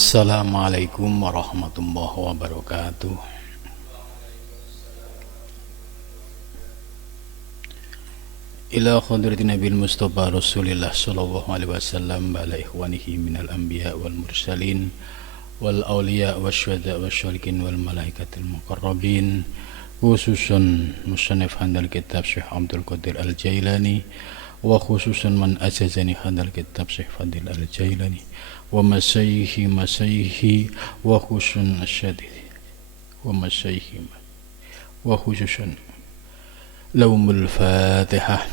Assalamualaikum warahmatullahi wabarakatuh. Ila khadrati Nabil Mustafa Rasulillah sallallahu alaihi wasallam wa ala ikhwanihi minal anbiya wal mursalin wal awliya wasyuhada wasyalikin wal malaikatil muqarrabin, khususan musannif handal kitab Syekh Abdul Qadir Al-Jailani wa khususan man ajazani handal kitab Syekh Fadil Al-Jailani wa masayhi wa khususan asyadid wa masayhi wa khususan laumul fatihah.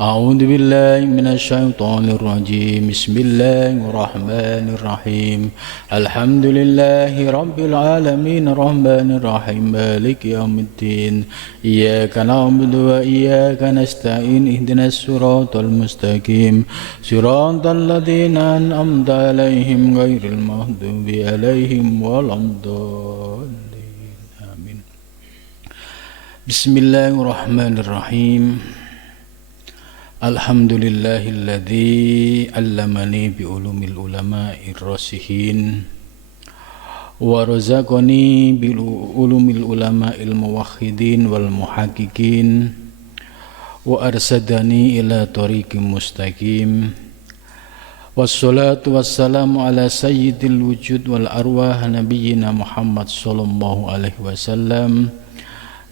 A'udzu billahi minasyaitonir rajim. Bismillahirrahmanirrahim. Alhamdulillahi rabbil alamin arrahmanir rahim maliki yaumiddin. Iyyaka na'budu wa iyyaka nasta'in ihdinas siratal mustaqim. Siratal ladzina an'amta 'alaihim ghairil maghdubi 'alaihim waladdallin. Amin. Bismillahirrahmanirrahim. Alhamdulillahilladzi 'allamani bi ulumil ulama'ir rasihin wa razaqani bi ulumil ulama'il muwahhidin wal muhaqqiqin wa arsadani ila tariqim mustaqim. Wassalatu wassalamu ala sayyidil wujud wal arwah nabiyyina Muhammad sallallahu alaihi wasallam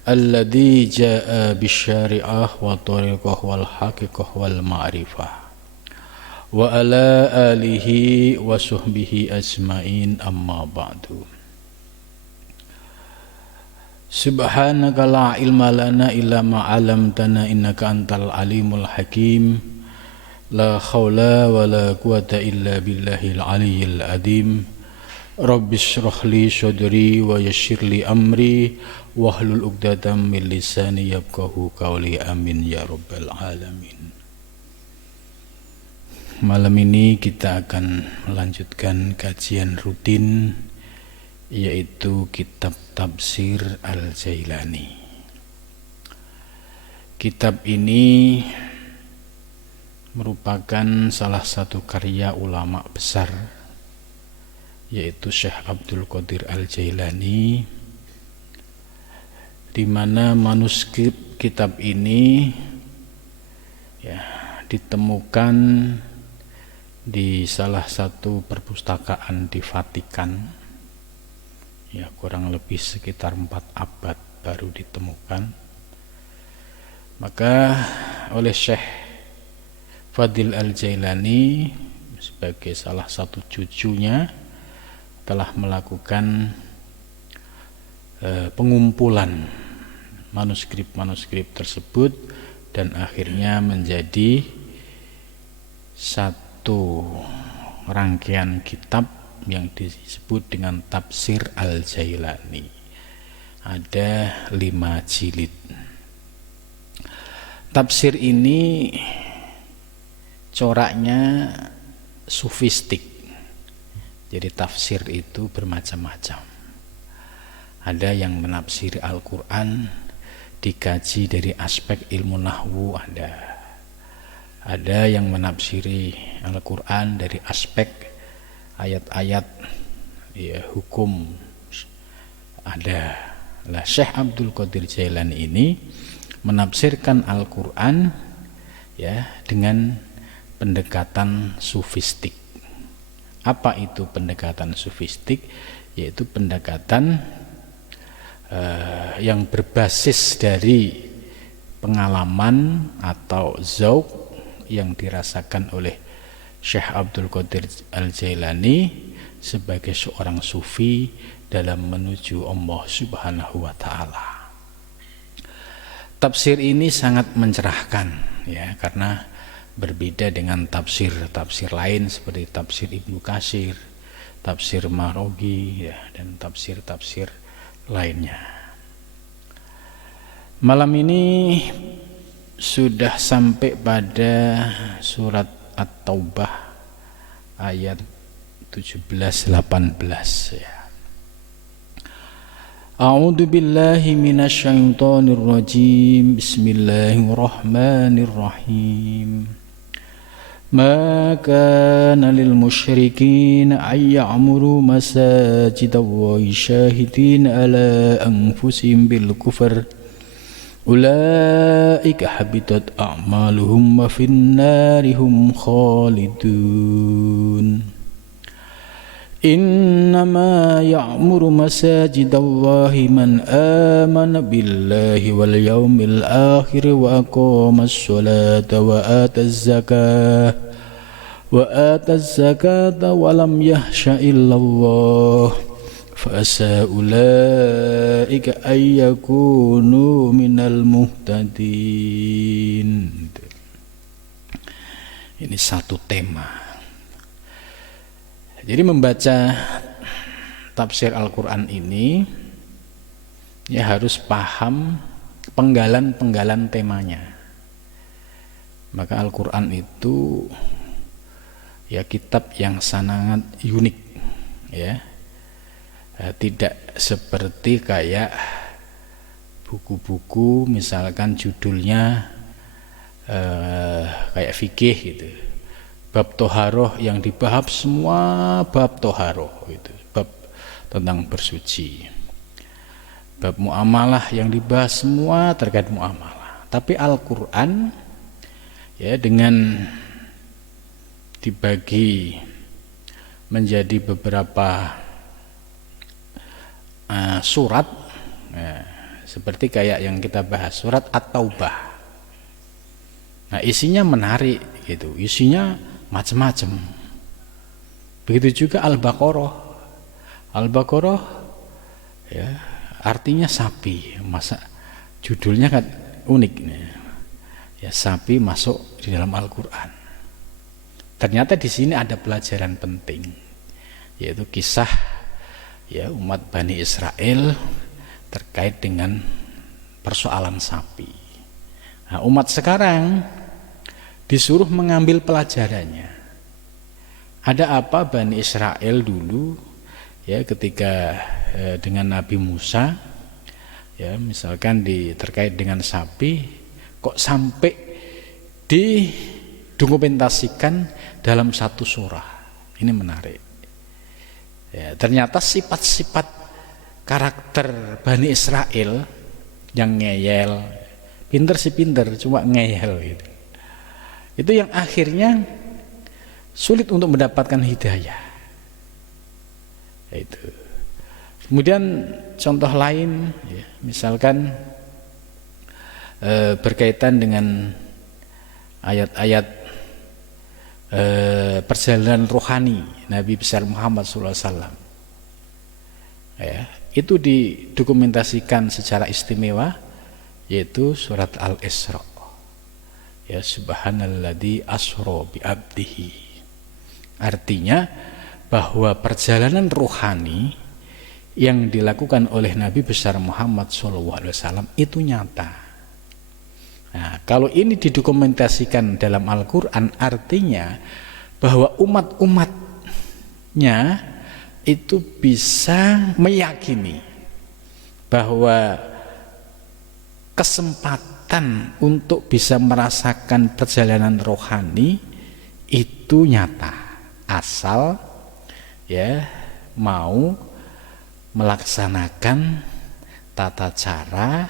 alladzi jaa bisyari'ah wa tariqah wal haqiqah wal ma'rifah wa ala alihi wa sahbihi ajmain, amma ba'du. Subhanaka la ilma lana illa ma 'allamtana innaka antal alimul hakim. La haula wa la quwata illa billahil aliyyil azim. Rabbi shrah li sadri wa yassir li amri wahlul 'uqdatam min lisani yafqahu qawli, amin ya rabbal alamin. Malam ini kita akan melanjutkan kajian rutin, yaitu kitab Tafsir Al-Jailani. Kitab ini merupakan salah satu karya ulama besar, yaitu Syekh Abdul Qadir Al-Jailani, di mana manuskrip kitab ini ditemukan di salah satu perpustakaan di Vatikan, kurang lebih sekitar 4 abad baru ditemukan. Maka oleh Syekh Fadil Al-Jailani sebagai salah satu cucunya telah melakukan pengumpulan manuskrip-manuskrip tersebut dan akhirnya menjadi satu rangkaian kitab yang disebut dengan Tafsir Al-Jailani. Ada 5 jilid. Tafsir ini coraknya sufistik. Jadi tafsir itu bermacam-macam. Ada yang menafsiri Al-Quran dikaji dari aspek ilmu nahwu, ada yang menafsiri Al-Quran dari aspek ayat-ayat hukum, ada. Lah Syekh Abdul Qadir Jailani ini menafsirkan Al-Quran dengan pendekatan sufistik. Apa itu pendekatan sufistik? Yaitu pendekatan yang berbasis dari pengalaman atau zauq yang dirasakan oleh Syekh Abdul Qadir Al-Jailani sebagai seorang sufi dalam menuju Allah Subhanahu wa ta'ala. Tafsir ini sangat mencerahkan, karena berbeda dengan tafsir lain seperti tafsir Ibnu Katsir, tafsir Marogi, dan tafsir-tafsir lainnya. Malam ini sudah sampai pada surat At-Taubah ayat 17-18 . A'udzu billahi minasyaitonir rajim. Bismillahirrahmanirrahim. ما كان للمشركين أن يعمروا مساجد الله شاهدين على أنفسهم بالكفر أولئك حبطت أعمالهم وفي النار هم خالدون إنما يعمر مساجد الله من آمن بالله واليوم الآخر وأقام الصلاة وآتى الزكاة ولم يخش إلا الله فعسى أولئك أن يكونوا من المهتدين. Ini satu tema. Jadi membaca tafsir Al-Quran ini ya harus paham penggalan-penggalan temanya. Maka Al-Quran itu ya kitab yang sangat unik ya. Tidak seperti kayak buku-buku misalkan judulnya kayak fikih gitu, bab toharoh yang dibahas semua bab toharoh gitu, bab tentang bersuci, bab muamalah yang dibahas semua terkait muamalah. Tapi Al-Quran ya dengan dibagi menjadi beberapa surat ya, seperti kayak yang kita bahas surat At-Taubah. Nah isinya menarik gitu, isinya macam-macam. Begitu juga Al-Baqarah. Al-Baqarah ya artinya sapi, masa judulnya kan unik nih. Ya sapi masuk di dalam Al-Quran. Ternyata di sini ada pelajaran penting, yaitu kisah ya umat Bani Israel terkait dengan persoalan sapi. Nah, umat sekarang disuruh mengambil pelajarannya. Ada apa Bani Israel dulu ya ketika dengan Nabi Musa ya misalkan terkait dengan sapi kok sampai didokumentasikan dalam satu surah. Ini menarik. Ya, ternyata sifat-sifat karakter Bani Israel yang ngeyel, pinter sih pinter, cuma ngeyel gitu. Itu yang akhirnya sulit untuk mendapatkan hidayah. Itu. Kemudian contoh lain, ya, misalkan berkaitan dengan ayat-ayat perjalanan rohani Nabi besar Muhammad SAW ya, itu didokumentasikan secara istimewa yaitu surat Al-Isra ya, subhanalladzi asra bi abdihi. Artinya bahwa perjalanan rohani yang dilakukan oleh Nabi besar Muhammad SAW itu nyata. Nah, kalau ini didokumentasikan dalam Al-Quran artinya bahwa umat-umatnya itu bisa meyakini bahwa kesempatan untuk bisa merasakan perjalanan rohani itu nyata asal ya mau melaksanakan tata cara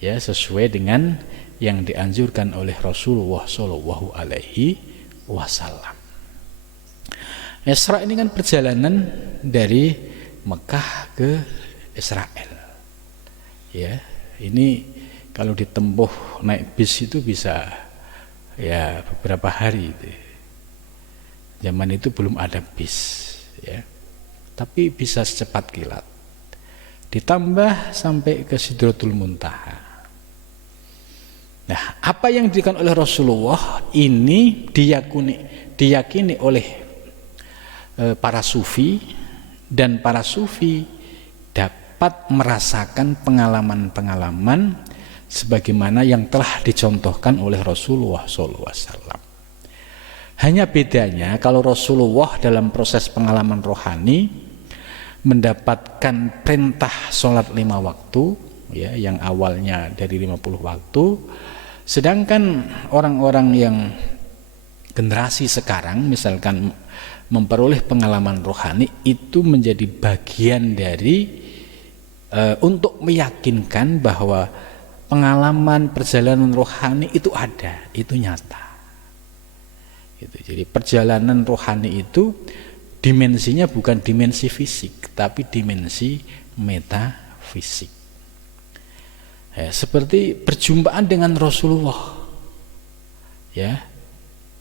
ya sesuai dengan yang dianjurkan oleh Rasulullah Shallallahu Alaihi Wasallam. Isra ini kan perjalanan dari Mekah ke Israel. Ya, ini kalau ditempuh naik bis itu bisa ya beberapa hari itu. Zaman itu belum ada bis, ya, tapi bisa secepat kilat. Ditambah sampai ke Sidratul Muntaha. Nah, apa yang diberikan oleh Rasulullah ini diyakini oleh para sufi, dan para sufi dapat merasakan pengalaman-pengalaman sebagaimana yang telah dicontohkan oleh Rasulullah SAW. Hanya bedanya kalau Rasulullah dalam proses pengalaman rohani mendapatkan perintah sholat 5 waktu ya, yang awalnya dari 50 waktu. Sedangkan orang-orang yang generasi sekarang misalkan memperoleh pengalaman rohani itu menjadi bagian dari untuk meyakinkan bahwa pengalaman perjalanan rohani itu ada, itu nyata. Gitu. Jadi perjalanan rohani itu dimensinya bukan dimensi fisik, tapi dimensi metafisik. Ya, seperti perjumpaan dengan Rasulullah, ya,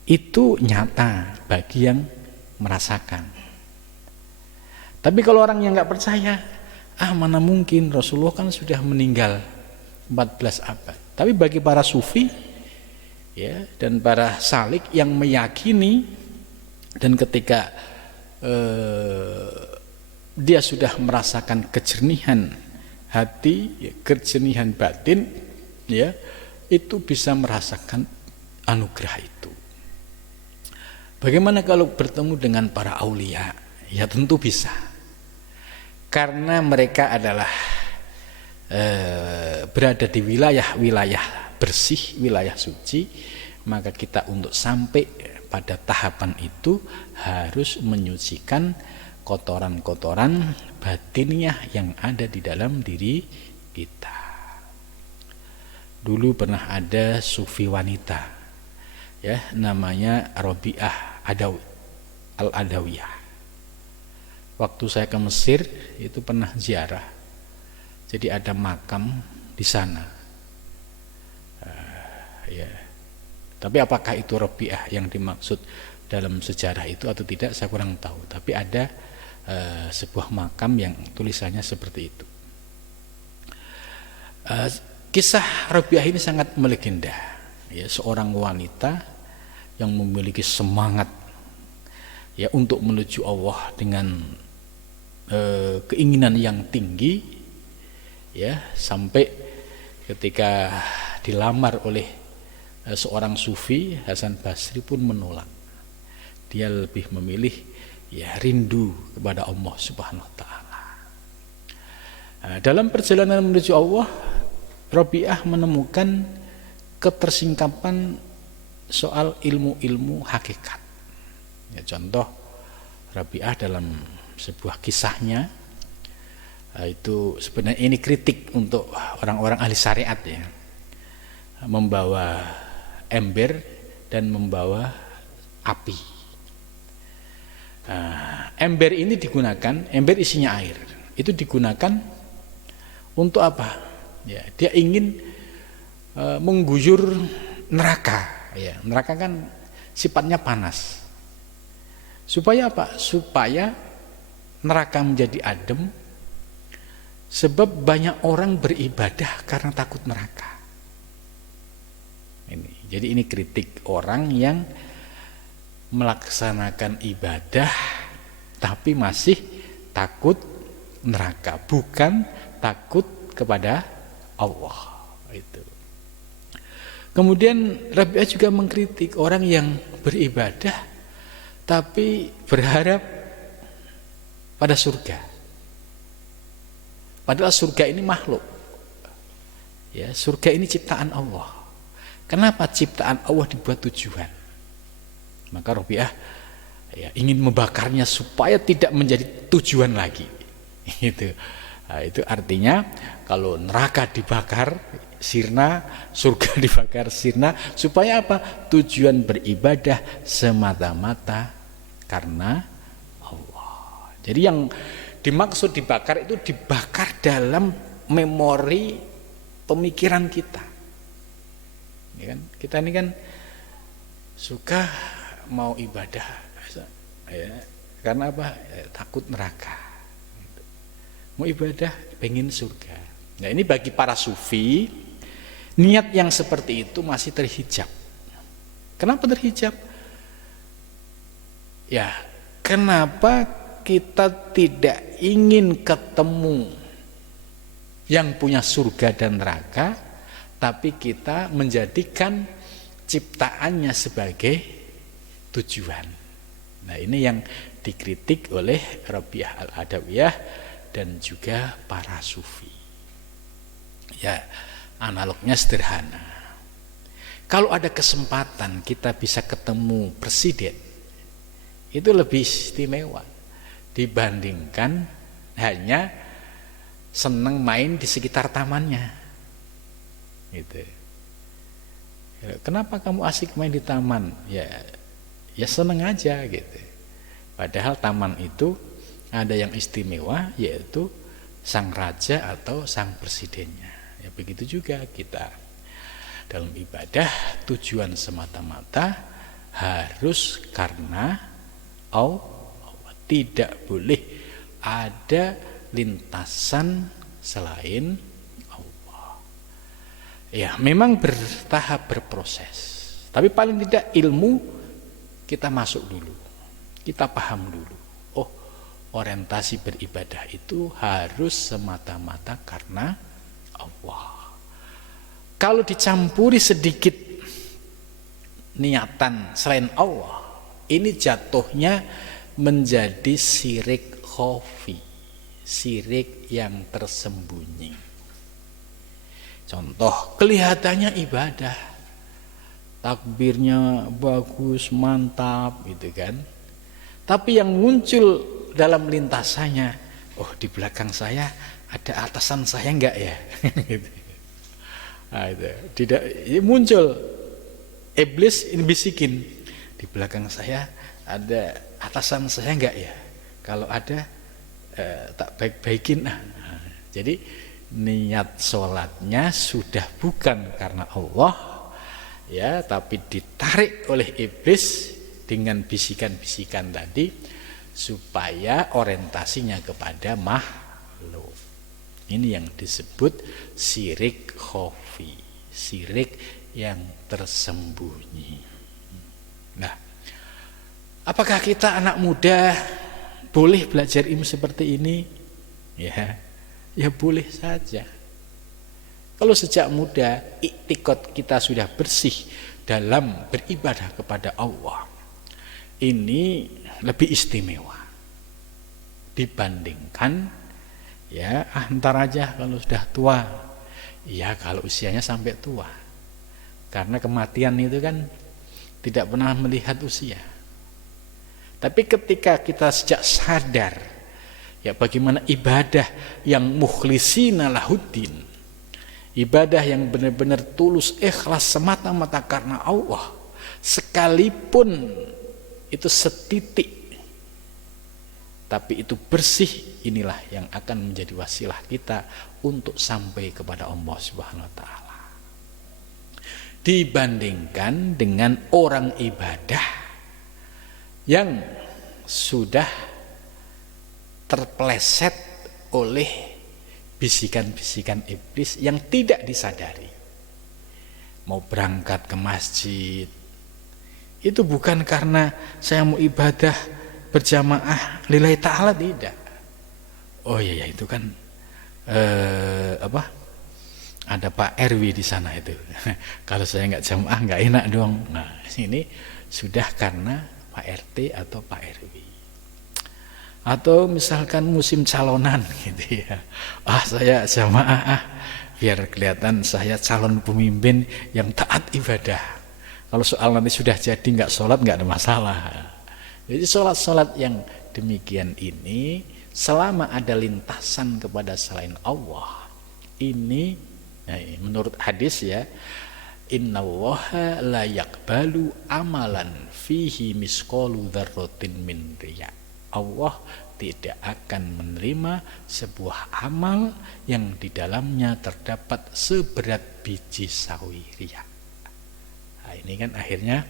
itu nyata bagi yang merasakan. Tapi kalau orang yang nggak percaya, mana mungkin, Rasulullah kan sudah meninggal 14 abad. Tapi bagi para sufi, ya, dan para salik yang meyakini, dan ketika dia sudah merasakan kejernihan hati, ya, kejernihan batin, ya, itu bisa merasakan anugerah itu. Bagaimana kalau bertemu dengan para aulia? Ya tentu bisa, karena mereka adalah berada di wilayah bersih, wilayah suci. Maka kita untuk sampai pada tahapan itu harus menyucikan kotoran-kotoran batiniah yang ada di dalam diri kita. Dulu pernah ada sufi wanita, ya, namanya Rabi'ah Al-Adawiyah. Waktu saya ke Mesir itu pernah ziarah, jadi ada makam di sana. Ya. Tapi apakah itu Rabi'ah yang dimaksud dalam sejarah itu atau tidak, saya kurang tahu. Tapi ada sebuah makam yang tulisannya seperti itu. Kisah Rabi'ah ini sangat melegenda, ya, seorang wanita yang memiliki semangat, ya, untuk menuju Allah dengan keinginan yang tinggi, ya, sampai ketika dilamar oleh seorang sufi, Hasan Basri pun menolak. Dia lebih memilih, ya, rindu kepada Allah Subhanahu wa taala. Dalam perjalanan menuju Allah, Rabi'ah menemukan ketersingkapan soal ilmu-ilmu hakikat. Ya, contoh Rabi'ah dalam sebuah kisahnya, itu sebenarnya ini kritik untuk orang-orang ahli syariat, ya, membawa ember dan membawa api. Ember ini digunakan, ember isinya air, itu digunakan untuk apa? Ya, dia ingin mengguyur neraka. Ya, neraka kan sifatnya panas. Supaya apa? Supaya neraka menjadi adem. Sebab banyak orang beribadah karena takut neraka. Jadi ini kritik orang yang melaksanakan ibadah tapi masih takut neraka, bukan takut kepada Allah. Itu. Kemudian Rabi'ah juga mengkritik orang yang beribadah tapi berharap pada surga. Padahal surga ini makhluk. Ya, surga ini ciptaan Allah. Kenapa ciptaan Allah dibuat tujuan? Maka Rabi'ah, ya, ingin membakarnya supaya tidak menjadi tujuan lagi. Itu. Nah, itu artinya kalau neraka dibakar sirna, surga dibakar sirna, supaya apa? Tujuan beribadah semata-mata karena Allah. Jadi yang dimaksud dibakar itu dibakar dalam memori pemikiran kita. Ya kan? Kita ini kan suka mau ibadah, ya, karena apa? Ya, takut neraka. Mau ibadah, pengen surga. Nah, ini bagi para sufi, niat yang seperti itu masih terhijab. Kenapa terhijab? Ya, kenapa kita tidak ingin ketemu yang punya surga dan neraka, tapi kita menjadikan ciptaannya sebagai tujuan. Nah, ini yang dikritik oleh Rabi'ah Al-Adawiyah dan juga para sufi. Ya, analognya sederhana. Kalau ada kesempatan kita bisa ketemu presiden, itu lebih istimewa dibandingkan hanya seneng main di sekitar tamannya. Gitu. Kenapa kamu asik main di taman? Ya seneng aja gitu. Padahal taman itu ada yang istimewa, yaitu sang raja atau sang presidennya. Ya begitu juga kita dalam ibadah, tujuan semata-mata harus karena Allah. Tidak boleh ada lintasan selain Allah. Ya memang bertahap, berproses, tapi paling tidak ilmu kita masuk dulu, kita paham dulu. Oh, orientasi beribadah itu harus semata-mata karena Allah. Kalau dicampuri sedikit niatan selain Allah, ini jatuhnya menjadi syirik khafi, syirik yang tersembunyi. Contoh, kelihatannya ibadah, takbirnya bagus, mantap gitu kan. Tapi yang muncul dalam lintasannya, oh di belakang saya ada atasan saya enggak ya? Gitu. Nah, itu tidak muncul, iblis ini bisikin, di belakang saya ada atasan saya enggak ya? Kalau ada tak baik-baikin. Jadi niat sholatnya sudah bukan karena Allah, ya, tapi ditarik oleh iblis dengan bisikan-bisikan tadi supaya orientasinya kepada makhluk. Ini yang disebut syirik khafi, syirik yang tersembunyi. Nah, apakah kita anak muda boleh belajar ilmu seperti ini? Ya boleh saja. Kalau sejak muda iktikad kita sudah bersih dalam beribadah kepada Allah, ini lebih istimewa dibandingkan antar aja kalau sudah tua. Ya kalau usianya sampai tua, karena kematian itu kan tidak pernah melihat usia. Tapi ketika kita sejak sadar bagaimana ibadah yang mukhlisina lahuddin, ibadah yang benar-benar tulus, ikhlas semata-mata karena Allah, sekalipun itu setitik tapi itu bersih, inilah yang akan menjadi wasilah kita untuk sampai kepada Allah Subhanahu wa taala. Dibandingkan dengan orang ibadah yang sudah terpeleset oleh bisikan-bisikan iblis yang tidak disadari. Mau berangkat ke masjid itu bukan karena saya mau ibadah berjamaah lillahi ta'ala, tidak. Oh iya itu kan ada Pak RW di sana itu. Kalau saya nggak jamaah nggak enak dong. Nah ini sudah karena Pak RT atau Pak RW. Atau misalkan musim calonan gitu ya. Saya jamaah biar kelihatan saya calon pemimpin yang taat ibadah. Kalau soal nanti sudah jadi nggak sholat nggak ada masalah. Jadi sholat-sholat yang demikian ini selama ada lintasan kepada selain Allah, ini menurut hadis innallaha la yaqbalu amalan fihi misqalu dzarratin min riya. Allah tidak akan menerima sebuah amal yang di dalamnya terdapat seberat biji sawi riya. Nah, ini kan akhirnya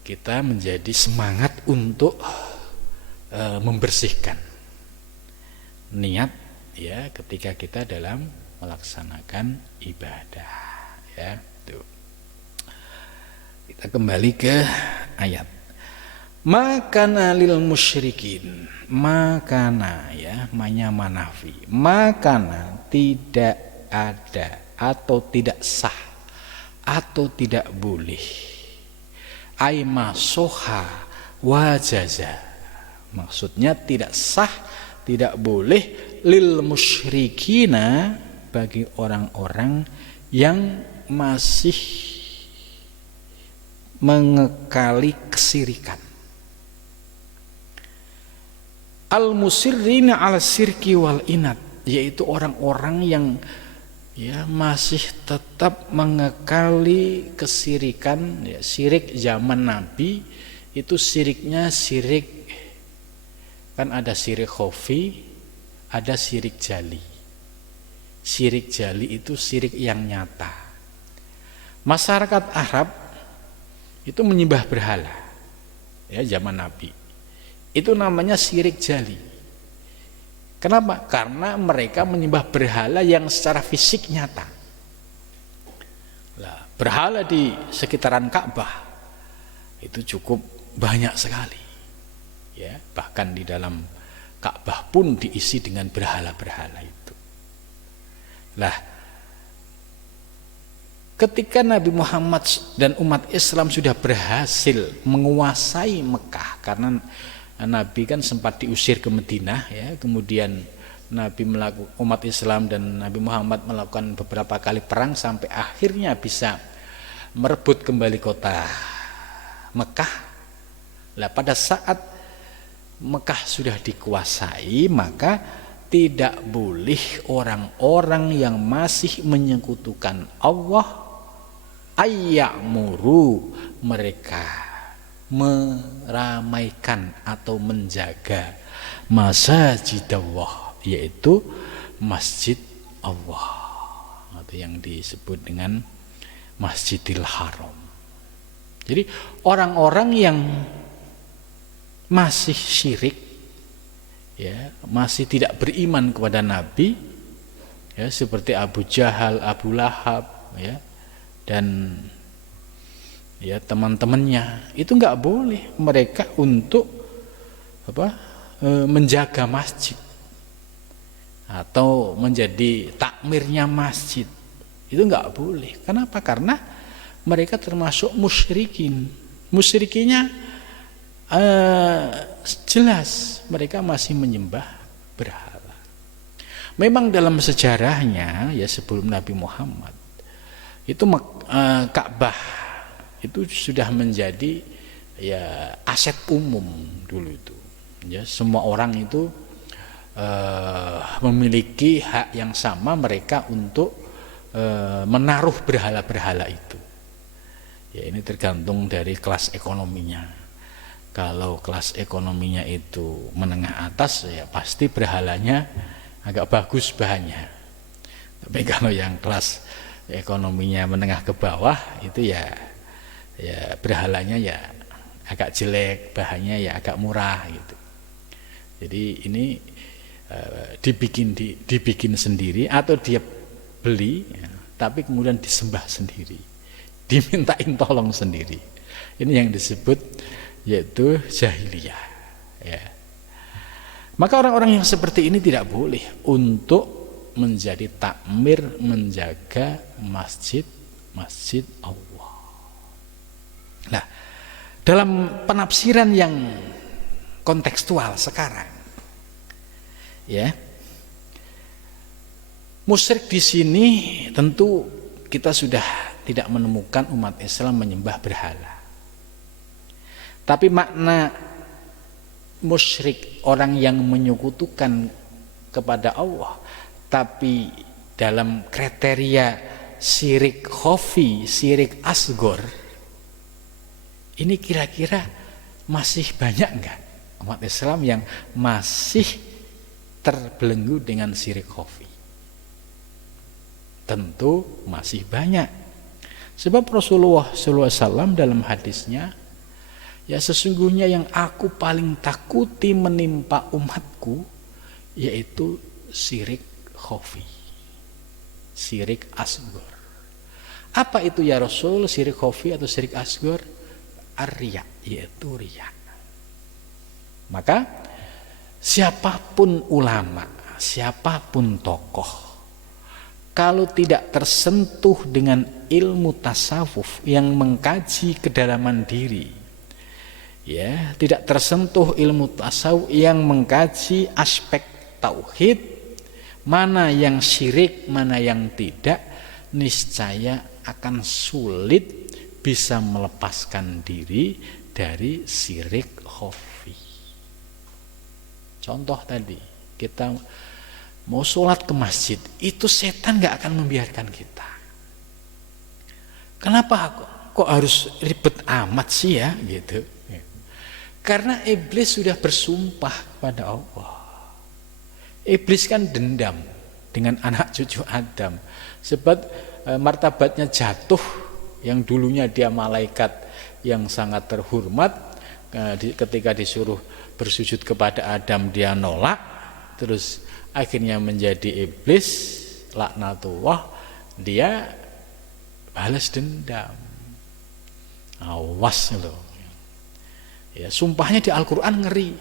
kita menjadi semangat untuk membersihkan niat ketika kita dalam melaksanakan ibadah tuh. Kita kembali ke ayat. Makana lil musyrikin, makana manya manafi, makana tidak ada atau tidak sah atau tidak boleh. Aima soha wajaza, maksudnya tidak sah, tidak boleh lil musyrikina, bagi orang-orang yang masih mengekali kesirikan. Al-musirrina ala sirki wal inat, yaitu orang-orang yang ya masih tetap mengekali kesirikan, ya, syirik zaman Nabi itu syiriknya syirik, kan ada syirik khafi, ada syirik jali. Syirik jali itu syirik yang nyata. Masyarakat Arab itu menyembah berhala, ya, zaman Nabi. Itu namanya syirik jali. Kenapa? Karena mereka menyembah berhala yang secara fisik nyata. Nah, berhala di sekitaran Ka'bah itu cukup banyak sekali. Ya, bahkan di dalam Ka'bah pun diisi dengan berhala-berhala itu. Lah, ketika Nabi Muhammad dan umat Islam sudah berhasil menguasai Mekah, karena Nabi kan sempat diusir ke Madinah, ya, kemudian umat Islam dan Nabi Muhammad melakukan beberapa kali perang sampai akhirnya bisa merebut kembali kota Mekah. Lah, pada saat Mekah sudah dikuasai, maka tidak boleh orang-orang yang masih menyekutukan Allah ayyamuru, mereka meramaikan atau menjaga masjidallah, yaitu masjid Allah, atau yang disebut dengan Masjidil Haram. Jadi orang-orang yang masih syirik, ya, masih tidak beriman kepada Nabi, ya, seperti Abu Jahal, Abu Lahab, ya, dan ya teman-temannya, itu nggak boleh mereka untuk menjaga masjid atau menjadi takmirnya masjid. Itu nggak boleh. Kenapa? Karena mereka termasuk musyrikin. Musyrikinya jelas mereka masih menyembah berhala. Memang dalam sejarahnya, ya, sebelum Nabi Muhammad itu Ka'bah itu sudah menjadi, ya, aset umum dulu itu, ya, semua orang itu memiliki hak yang sama mereka untuk menaruh berhala-berhala itu. Ya, ini tergantung dari kelas ekonominya. Kalau kelas ekonominya itu menengah atas, ya pasti berhalanya agak bagus bahannya. Tapi kalau yang kelas ekonominya menengah ke bawah itu ya berhalanya ya agak jelek, bahannya ya agak murah gitu. Jadi ini dibikin sendiri atau dia beli, ya, tapi kemudian disembah sendiri, dimintain tolong sendiri. Ini yang disebut yaitu jahiliyah, ya. Maka orang-orang yang seperti ini tidak boleh untuk menjadi takmir, menjaga masjid Allah. Nah, dalam penafsiran yang kontekstual sekarang, ya, musyrik di sini tentu kita sudah tidak menemukan umat Islam menyembah berhala. Tapi makna musyrik, orang yang menyekutukan kepada Allah, tapi dalam kriteria syirik khafi, syirik asgor, ini kira-kira masih banyak enggak umat Islam yang masih terbelenggu dengan syirik khafi? Tentu masih banyak. Sebab Rasulullah SAW dalam hadisnya, ya, sesungguhnya yang aku paling takuti menimpa umatku yaitu syirik khafi, syirik asgor. Apa itu ya Rasul, syirik khafi atau syirik asgor? Ar-riya, yaitu riya. Maka siapapun ulama, siapapun tokoh, kalau tidak tersentuh dengan ilmu tasawuf yang mengkaji kedalaman diri, ya, tidak tersentuh ilmu tasawuf yang mengkaji aspek tauhid, mana yang syirik, mana yang tidak, niscaya akan sulit bisa melepaskan diri dari syirik khafi. Contoh tadi, kita mau sholat ke masjid, itu setan gak akan membiarkan kita. Kenapa kok harus ribet amat sih ya gitu? Karena iblis sudah bersumpah kepada Allah. Iblis kan dendam dengan anak cucu Adam, sebab martabatnya jatuh. Yang dulunya dia malaikat yang sangat terhormat, ketika disuruh bersujud kepada Adam dia nolak, terus akhirnya menjadi iblis, laknatullah, dia balas dendam. Awas loh. Ya, sumpahnya di Al-Qur'an ngeri.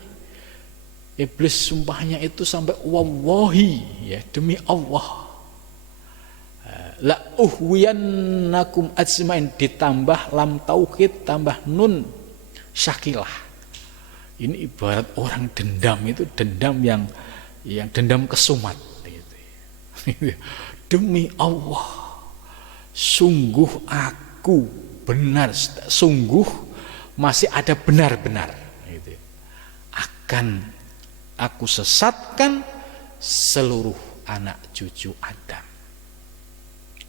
Iblis sumpahnya itu sampai wallahi, ya, demi Allah. La uhwiyannakum ajmain, ditambah lam tauhid tambah nun syakilah. Ini ibarat orang dendam itu dendam yang dendam kesumat gitu. Demi Allah, sungguh aku benar, sungguh masih ada benar-benar gitu. Akan aku sesatkan seluruh anak cucu Adam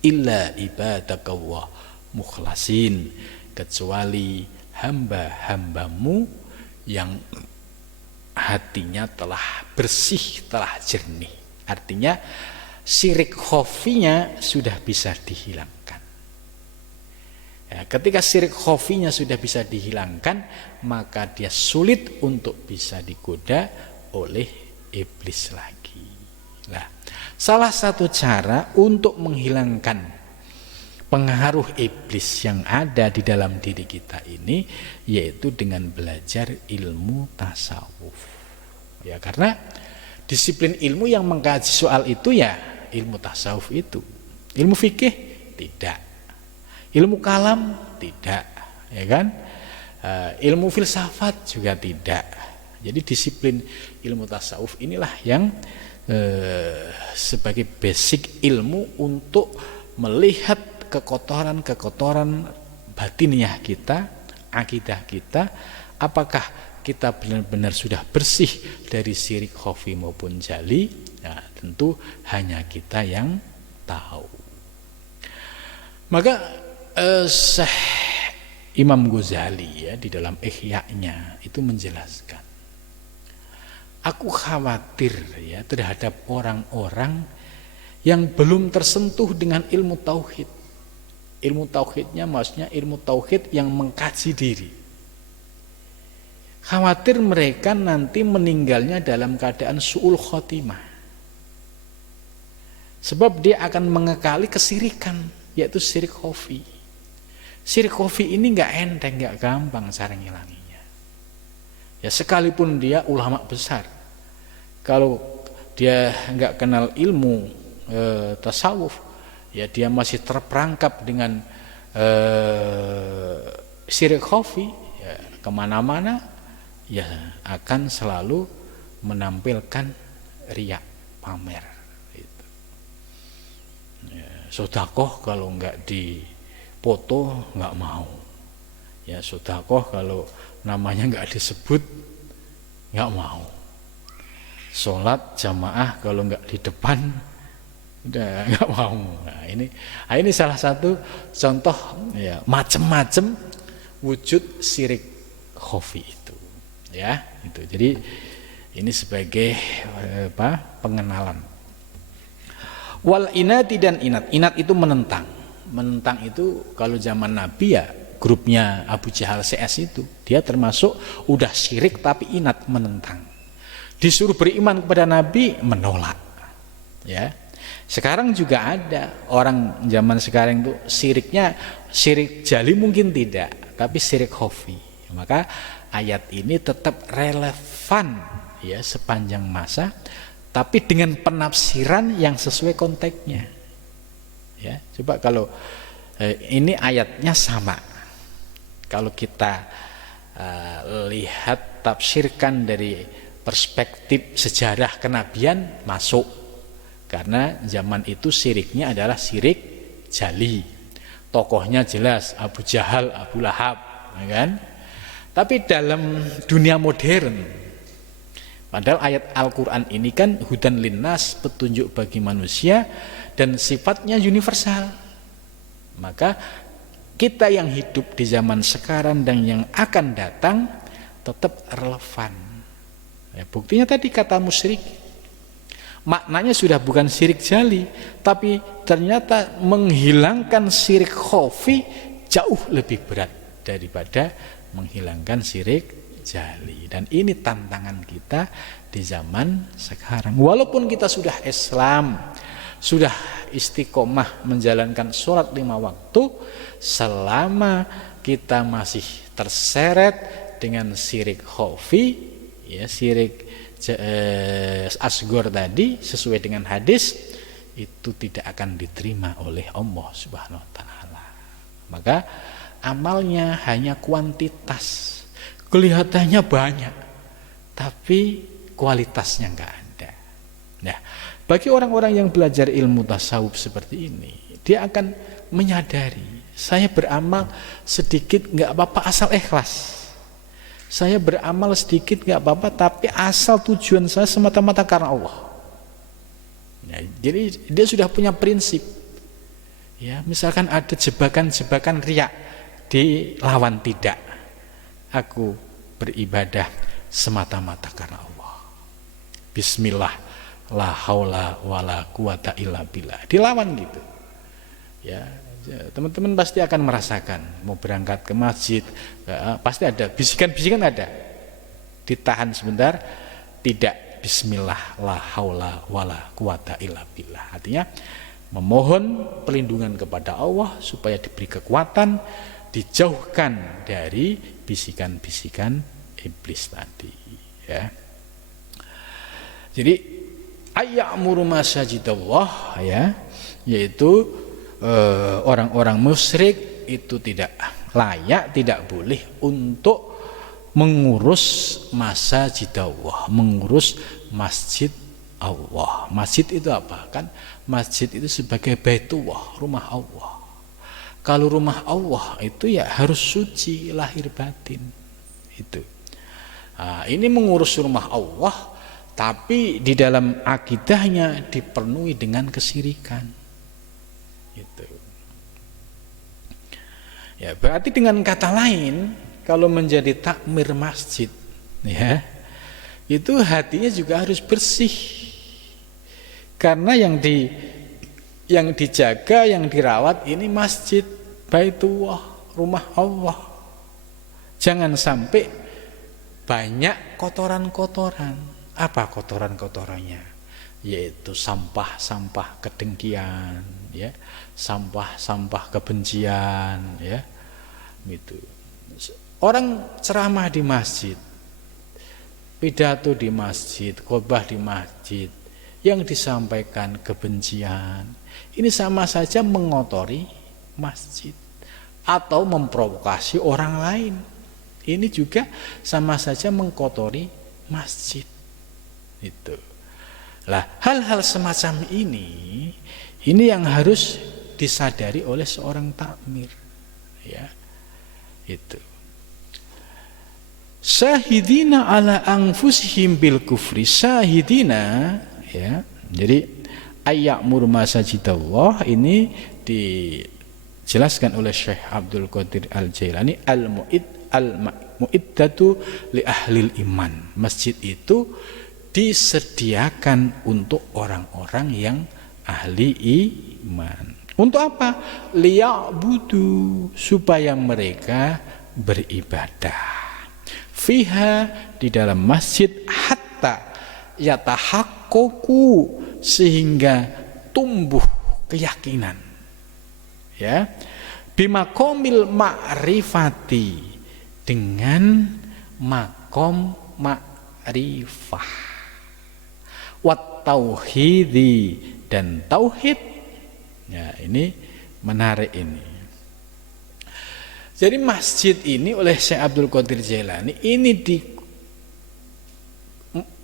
illa ibadakallah mukhlasin, kecuali hamba-hambamu yang hatinya telah bersih, telah jernih. Artinya syirik khafinya sudah bisa dihilangkan. Ya, ketika syirik khafinya sudah bisa dihilangkan, maka dia sulit untuk bisa digoda oleh iblis lagi. Nah, salah satu cara untuk menghilangkan pengaruh iblis yang ada di dalam diri kita ini yaitu dengan belajar ilmu tasawuf. Ya, karena disiplin ilmu yang mengkaji soal itu ya ilmu tasawuf itu. Ilmu fikih tidak. Ilmu kalam tidak, ya kan? Ilmu filsafat juga tidak. Jadi disiplin ilmu tasawuf inilah yang sebagai basic ilmu untuk melihat kekotoran-kekotoran batiniah kita, akidah kita, apakah kita benar-benar sudah bersih dari syirik khafi maupun jali. Nah, tentu hanya kita yang tahu. Maka Syekh Imam Ghazali ya di dalam Ihya-nya itu menjelaskan, aku khawatir ya terhadap orang-orang yang belum tersentuh dengan ilmu tauhid. Ilmu tauhidnya maksudnya ilmu tauhid yang mengkaji diri. Khawatir mereka nanti meninggalnya dalam keadaan su'ul khotimah. Sebab dia akan mengekali kesirikan, yaitu syirik khafi. Syirik khafi ini enggak enteng, enggak gampang cara ngilanginya. Ya sekalipun dia ulama besar, kalau dia enggak kenal ilmu tasawuf, ya dia masih terperangkap dengan syirik khafi, ya, kemana-mana ya akan selalu menampilkan riya, pamer gitu. Ya, sedekah kalau enggak dipoto enggak mau. Ya sedekah kalau namanya enggak disebut enggak mau. Sholat jamaah kalau enggak di depan udah enggak mau. Nah, ini salah satu contoh ya macam-macam wujud syirik khafi itu. Ya, itu. Jadi ini sebagai pengenalan. Wal inati dan inat. Inat itu menentang. Menentang itu kalau zaman Nabi ya grupnya Abu Jahal CS itu, dia termasuk udah syirik tapi inat, menentang. Disuruh beriman kepada Nabi menolak. Ya. Sekarang juga ada orang zaman sekarang itu syiriknya syirik jali mungkin tidak, tapi syirik khafi. Maka ayat ini tetap relevan ya sepanjang masa, tapi dengan penafsiran yang sesuai konteksnya. Ya, coba kalau ini ayatnya sama. Kalau kita lihat tafsirkan dari perspektif sejarah kenabian masuk. Karena zaman itu syiriknya adalah syirik jali. Tokohnya jelas Abu Jahal, Abu Lahab, ya kan? Tapi dalam dunia modern, padahal ayat Al-Quran ini kan hudan linnas, petunjuk bagi manusia, dan sifatnya universal. Maka kita yang hidup di zaman sekarang dan yang akan datang tetap relevan. Ya, buktinya tadi kata musyrik, maknanya sudah bukan syirik jali, tapi ternyata menghilangkan syirik khafi jauh lebih berat daripada menghilangkan syirik jali. Dan ini tantangan kita di zaman sekarang. Walaupun kita sudah Islam, sudah istiqomah menjalankan sholat 5 waktu, selama kita masih terseret dengan syirik khafi, ya, syirik asgor tadi, sesuai dengan hadis, itu tidak akan diterima oleh Allah Subhanahu wa taala. Maka amalnya hanya kuantitas, kelihatannya banyak tapi kualitasnya enggak ada. Nah, bagi orang-orang yang belajar ilmu tasawuf seperti ini, dia akan menyadari, saya beramal sedikit enggak apa-apa asal ikhlas. Saya beramal sedikit nggak apa-apa, tapi asal tujuan saya semata-mata karena Allah. Ya, jadi dia sudah punya prinsip. Ya, misalkan ada jebakan-jebakan riak, dilawan tidak. Aku beribadah semata-mata karena Allah. Bismillah, la haula wala quwata illa billah. Dilawan gitu. Ya. Teman-teman pasti akan merasakan, mau berangkat ke masjid, pasti ada bisikan-bisikan, ada ditahan sebentar, tidak, bismillah, la haula wala quwata illa billah. Artinya memohon perlindungan kepada Allah supaya diberi kekuatan, dijauhkan dari bisikan-bisikan iblis tadi, ya. Jadi ayya'muru masajidallah, ya, yaitu orang-orang musyrik itu tidak layak, tidak boleh untuk mengurus masjid Allah, mengurus masjid Allah. Masjid itu apa? Kan masjid itu sebagai baitullah, rumah Allah. Kalau rumah Allah itu ya harus suci lahir batin. Itu. Nah, ini mengurus rumah Allah, tapi di dalam akidahnya dipenuhi dengan kesyirikan. Gitu. Ya, berarti dengan kata lain, kalau menjadi takmir masjid, ya, itu hatinya juga harus bersih, karena yang dijaga, yang dirawat ini masjid, baitullah, rumah Allah. Jangan sampai banyak kotoran-kotoran. Apa kotoran-kotorannya? Yaitu sampah-sampah kedengkian, ya, sampah-sampah kebencian, ya, gitu. Orang ceramah di masjid, pidato di masjid, khotbah di masjid, yang disampaikan kebencian, ini sama saja mengotori masjid atau memprovokasi orang lain. Ini juga sama saja mengkotori masjid. Itu. Lah, hal-hal semacam ini yang harus disadari oleh seorang takmir, ya. Itu. Syahidina ala anfusihim bil kufri, syahidina, ya. Jadi ayya'mur masajidallah ini dijelaskan oleh Syekh Abdul Qadir Al-Jailani, al-mu'iddatu li ahlil iman. Masjid itu disediakan untuk orang-orang yang ahli iman. Untuk apa? Liya'budu, supaya mereka beribadah. Fiha, di dalam masjid, hatta yatahaqqaqu, sehingga tumbuh keyakinan. Ya. Bimaqamil ma'rifati, dengan makom ma'rifah. Wat tauhidi, dan tauhid. Ya, ini menarik ini. Jadi masjid ini oleh Syekh Abdul Qadir Jailani ini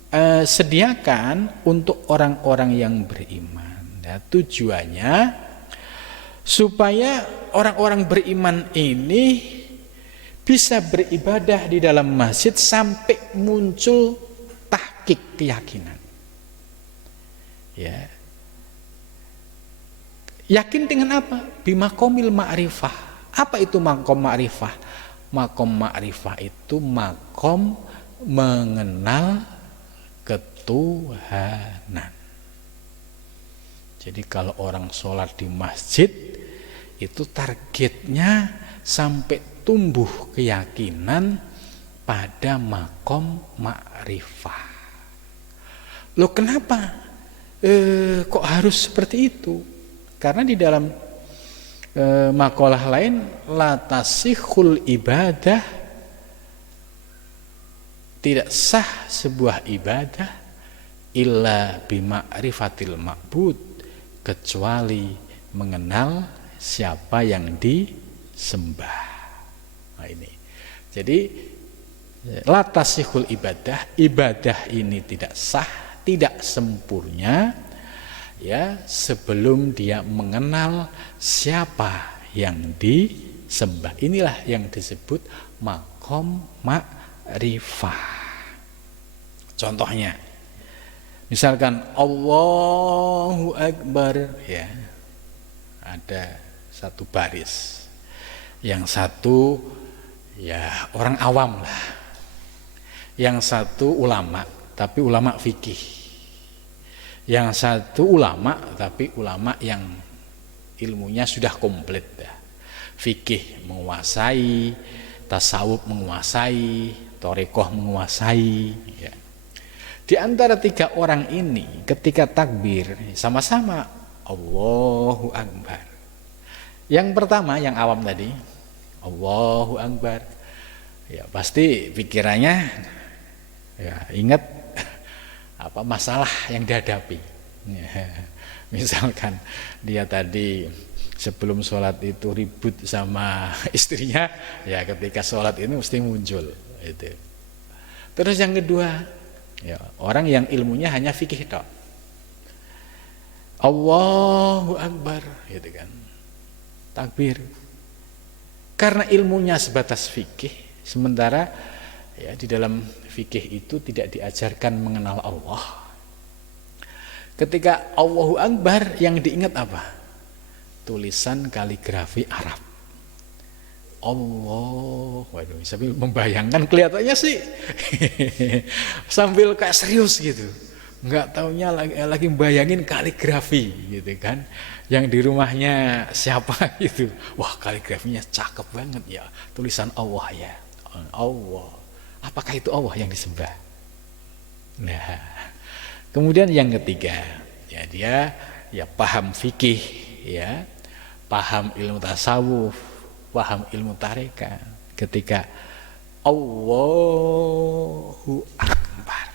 disediakan untuk orang-orang yang beriman. Ya, tujuannya supaya orang-orang beriman ini bisa beribadah di dalam masjid sampai muncul tahqiq keyakinan. Ya. Yakin dengan apa? Bimakomil ma'rifah. Apa itu makom ma'rifah? Makom ma'rifah itu makom mengenal ketuhanan. Jadi kalau orang sholat di masjid itu targetnya sampai tumbuh keyakinan pada makom ma'rifah. Loh kenapa? Kok harus seperti itu? Karena di dalam makalah lain, la tasihul ibadah, tidak sah sebuah ibadah illa bima'rifatil ma'bud, kecuali mengenal siapa yang disembah. Nah ini. Jadi la tasihul ibadah, ibadah ini tidak sah, tidak sempurna ya sebelum dia mengenal siapa yang disembah. Inilah yang disebut makom ma'rifah. Contohnya misalkan Allahu Akbar, ya ada satu baris, yang satu ya orang awam lah, yang satu ulama tapi ulama fikih, yang satu ulama tapi ulama yang ilmunya sudah komplit ya. Fikih menguasai, tasawuf menguasai, thariqah menguasai ya. Di antara tiga orang ini ketika takbir sama-sama Allahu Akbar. Yang pertama yang awam tadi Allahu Akbar, ya pasti pikirannya ya ingat apa masalah yang dihadapi. Misalkan dia tadi sebelum sholat itu ribut sama istrinya, ya ketika sholat ini mesti muncul itu. Terus yang kedua, ya orang yang ilmunya hanya fikih tok, Allahu Akbar gitu kan, takbir, karena ilmunya sebatas fikih, sementara ya di dalam fikih itu tidak diajarkan mengenal Allah. Ketika Allahu Akbar yang diingat apa? Tulisan kaligrafi Arab. Allah, waduh, sambil membayangkan kelihatannya sih sambil kayak serius gitu. Enggak taunya lagi membayangin kaligrafi gitu kan. Yang di rumahnya siapa gitu. Wah, kaligrafinya cakep banget ya. Tulisan Allah ya. Allah. Apakah itu Allah yang disembah? Nah, kemudian yang ketiga, ya dia ya paham fikih, ya paham ilmu tasawuf, paham ilmu tarekat. Ketika Allahu Akbar,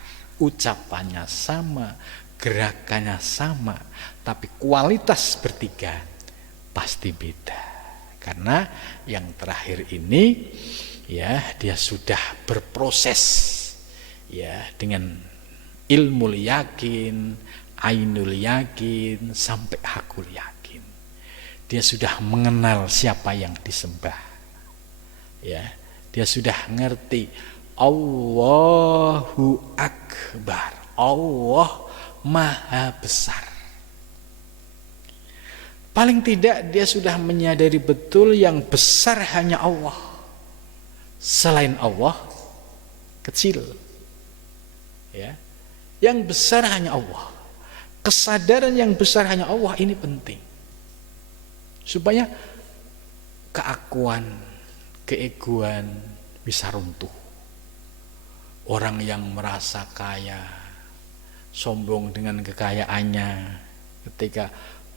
ucapannya sama, gerakannya sama, tapi kualitas bertiga pasti beda. Karena yang terakhir ini ya dia sudah berproses ya dengan ilmu yakin, ainul yakin sampai hakul yakin. Dia sudah mengenal siapa yang disembah. Ya, dia sudah ngerti Allahu Akbar. Allah Maha Besar. Paling tidak dia sudah menyadari betul yang besar hanya Allah. Selain Allah kecil. Ya. Yang besar hanya Allah. Kesadaran yang besar hanya Allah ini penting. Supaya keakuan, keegoan bisa runtuh. Orang yang merasa kaya, sombong dengan kekayaannya, ketika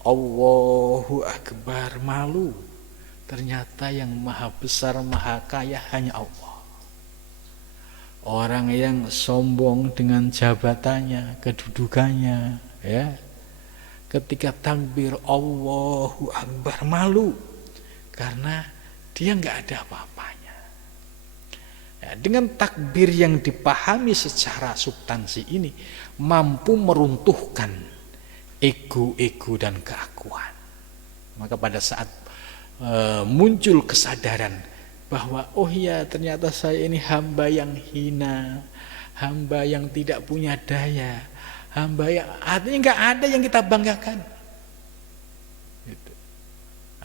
Allahu Akbar malu, ternyata yang maha besar, maha kaya hanya Allah. Orang yang sombong dengan jabatannya, kedudukannya, ya, ketika takbir Allahu Akbar malu, karena dia nggak ada apa-apanya. Ya, dengan takbir yang dipahami secara substansi ini mampu meruntuhkan ego-ego dan keakuan. Maka pada saat muncul kesadaran bahwa oh ya ternyata saya ini hamba yang hina, hamba yang tidak punya daya, hamba yang artinya nggak ada yang kita banggakan. Gitu.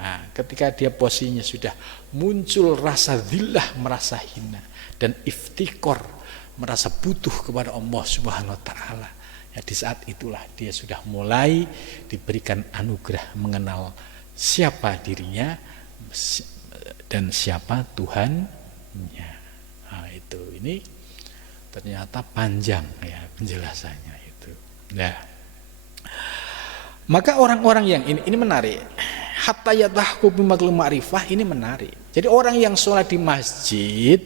Nah, ketika dia posisinya sudah muncul rasa dhillah, merasa hina, dan iftikor, merasa butuh kepada Allah Subhanahu wa taala. Ya, di saat itulah dia sudah mulai diberikan anugerah mengenal siapa dirinya dan siapa Tuhannya. Nah, itu ini ternyata panjang ya penjelasannya itu. Nah, maka orang-orang yang ini menarik. Hatta yatahqu bimaklum ma'rifah ini menarik. Jadi orang yang sholat di masjid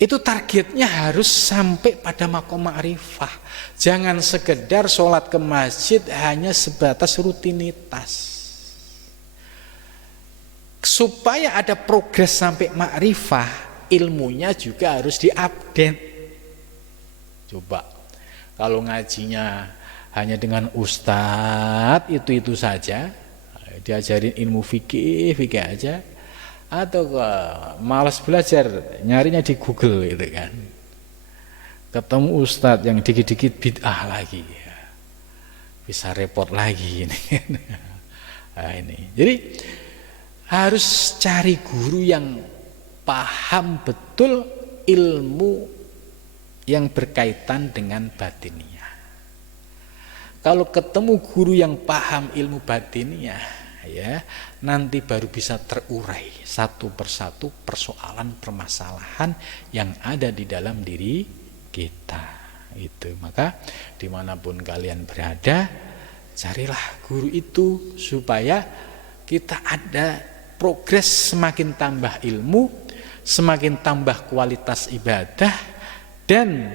itu targetnya harus sampai pada makom ma'rifah. Jangan sekedar sholat ke masjid hanya sebatas rutinitas. Supaya ada progres sampai ma'rifah, ilmunya juga harus diupdate. Coba, kalau ngajinya hanya dengan ustadz itu saja, diajarin ilmu fikih aja, atau malas belajar nyarinya di Google gitu kan, ketemu ustadz yang dikit-dikit bid'ah lagi, bisa repot lagi ini. Nah, ini jadi harus cari guru yang paham betul ilmu yang berkaitan dengan batiniah. Kalau ketemu guru yang paham ilmu batiniah, ya nanti baru bisa terurai satu persatu persoalan permasalahan yang ada di dalam diri kita itu. Maka dimanapun kalian berada, carilah guru itu supaya kita ada progres, semakin tambah ilmu, semakin tambah kualitas ibadah, dan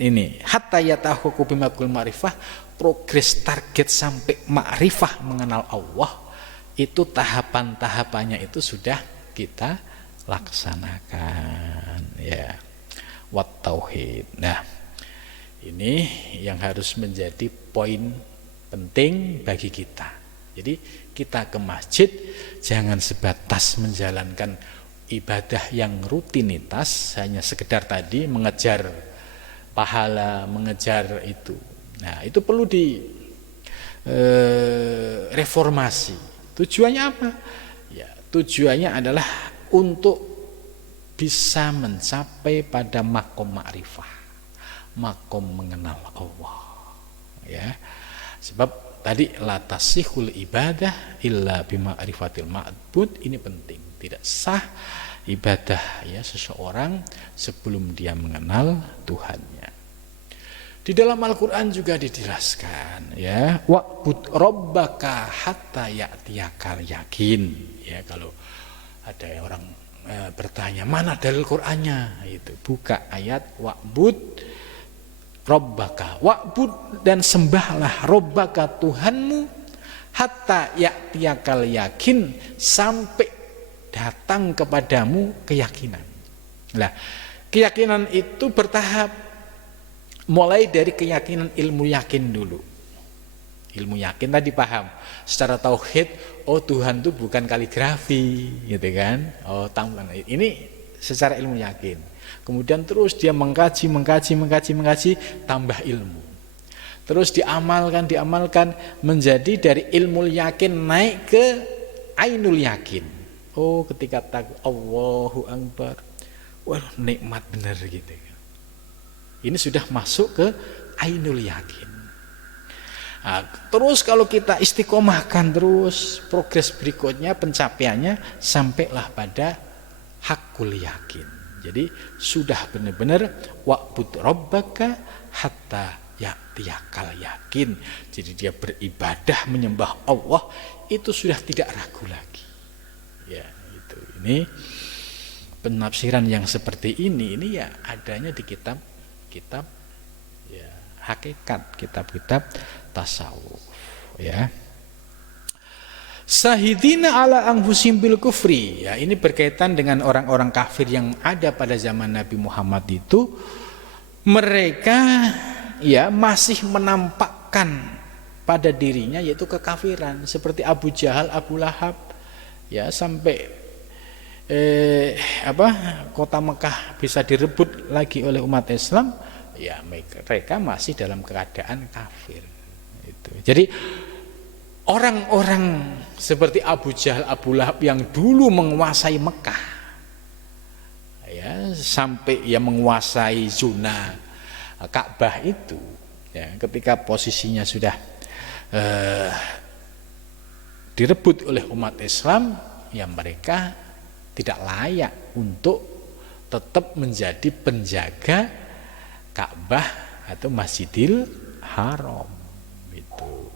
ini hatta yatahaqu bimaklum ma'rifah, progres target sampai ma'rifah mengenal Allah. Itu tahapan-tahapannya itu sudah kita laksanakan ya. Wat tauhid. Nah, ini yang harus menjadi poin penting bagi kita. Jadi kita ke masjid jangan sebatas menjalankan ibadah yang rutinitas, hanya sekedar tadi mengejar pahala, mengejar itu. Nah, itu perlu di reformasi. Tujuannya apa? Ya, tujuannya adalah untuk bisa mencapai pada makom ma'rifah, makom mengenal Allah. Ya, sebab tadi la tasihul ibadah illa bima'rifatil ma'bud, ini penting. Tidak sah ibadah ya seseorang sebelum dia mengenal Tuhannya. Di dalam Al-Quran juga dijelaskan ya, wa'bud rabbaka hatta ya'tiyakal yakin. Ya, kalau ada orang bertanya mana dalil Qur'annya, itu buka ayat wa'bud rabbaka, wa'bud dan sembahlah rabbaka Tuhanmu hatta ya'tiyakal yakin, sampai datang kepadamu keyakinan. Nah, keyakinan itu bertahap. Mulai dari keyakinan ilmu yakin dulu. Ilmu yakin tadi paham secara tauhid, oh Tuhan itu bukan kaligrafi gitu kan. Oh tampilan ini secara ilmu yakin. Kemudian terus dia mengkaji, tambah ilmu. Terus diamalkan menjadi dari ilmu yakin naik ke ainul yakin. Oh ketika Allahu Akbar, wah nikmat bener gitu. Ini sudah masuk ke ainul yakin. Nah, terus kalau kita istiqomahkan terus, progres berikutnya pencapaiannya sampailah pada hakul yakin. Jadi sudah benar-benar wa'bud rabbaka hatta ya'tiyakal yakin. Jadi dia beribadah menyembah Allah itu sudah tidak ragu lagi. Ya, itu. Ini penafsiran yang seperti ini ya adanya di kitab ya hakikat, kitab-kitab tasawuf ya. Sahidina ala anfusim bil kufri, ya ini berkaitan dengan orang-orang kafir yang ada pada zaman Nabi Muhammad itu. Mereka ya masih menampakkan pada dirinya yaitu kekafiran, seperti Abu Jahal, Abu Lahab, ya, sampai kota Mekah bisa direbut lagi oleh umat Islam, ya mereka masih dalam keadaan kafir. Itu. Jadi orang-orang seperti Abu Jahal, Abu Lahab yang dulu menguasai Mekah, ya, sampai ya menguasai zona Ka'bah itu, ya, ketika posisinya sudah direbut oleh umat Islam, ya mereka tidak layak untuk tetap menjadi penjaga Ka'bah atau Masjidil Haram itu.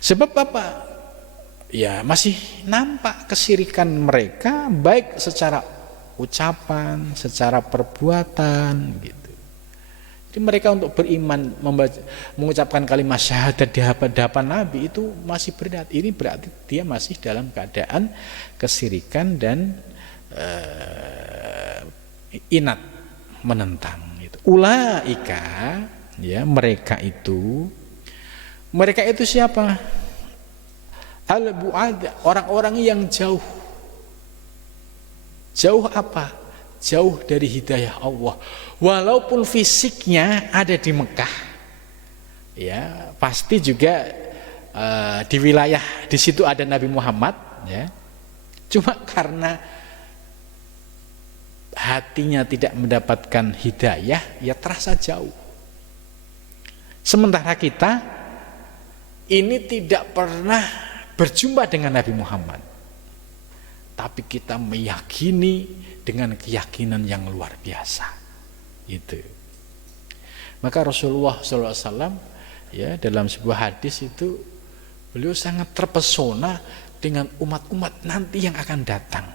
Sebab apa? Ya masih nampak kesyirikan mereka, baik secara ucapan, secara perbuatan gitu. Jadi mereka untuk beriman, mengucapkan kalimat syahadat di hadapan Nabi itu masih berat. Ini berarti dia masih dalam keadaan kesyirikan dan inat menentang itu. Ulaika, ya, mereka itu siapa? Al-bu'ad, orang-orang yang jauh. Jauh apa? Jauh dari hidayah Allah. Walaupun fisiknya ada di Mekah, ya, pasti juga di wilayah di situ ada Nabi Muhammad, ya. Cuma karena hatinya tidak mendapatkan hidayah, ya terasa jauh. Sementara kita ini tidak pernah berjumpa dengan Nabi Muhammad, tapi kita meyakini dengan keyakinan yang luar biasa itu. Maka Rasulullah SAW, ya, dalam sebuah hadis itu beliau sangat terpesona dengan umat-umat nanti yang akan datang.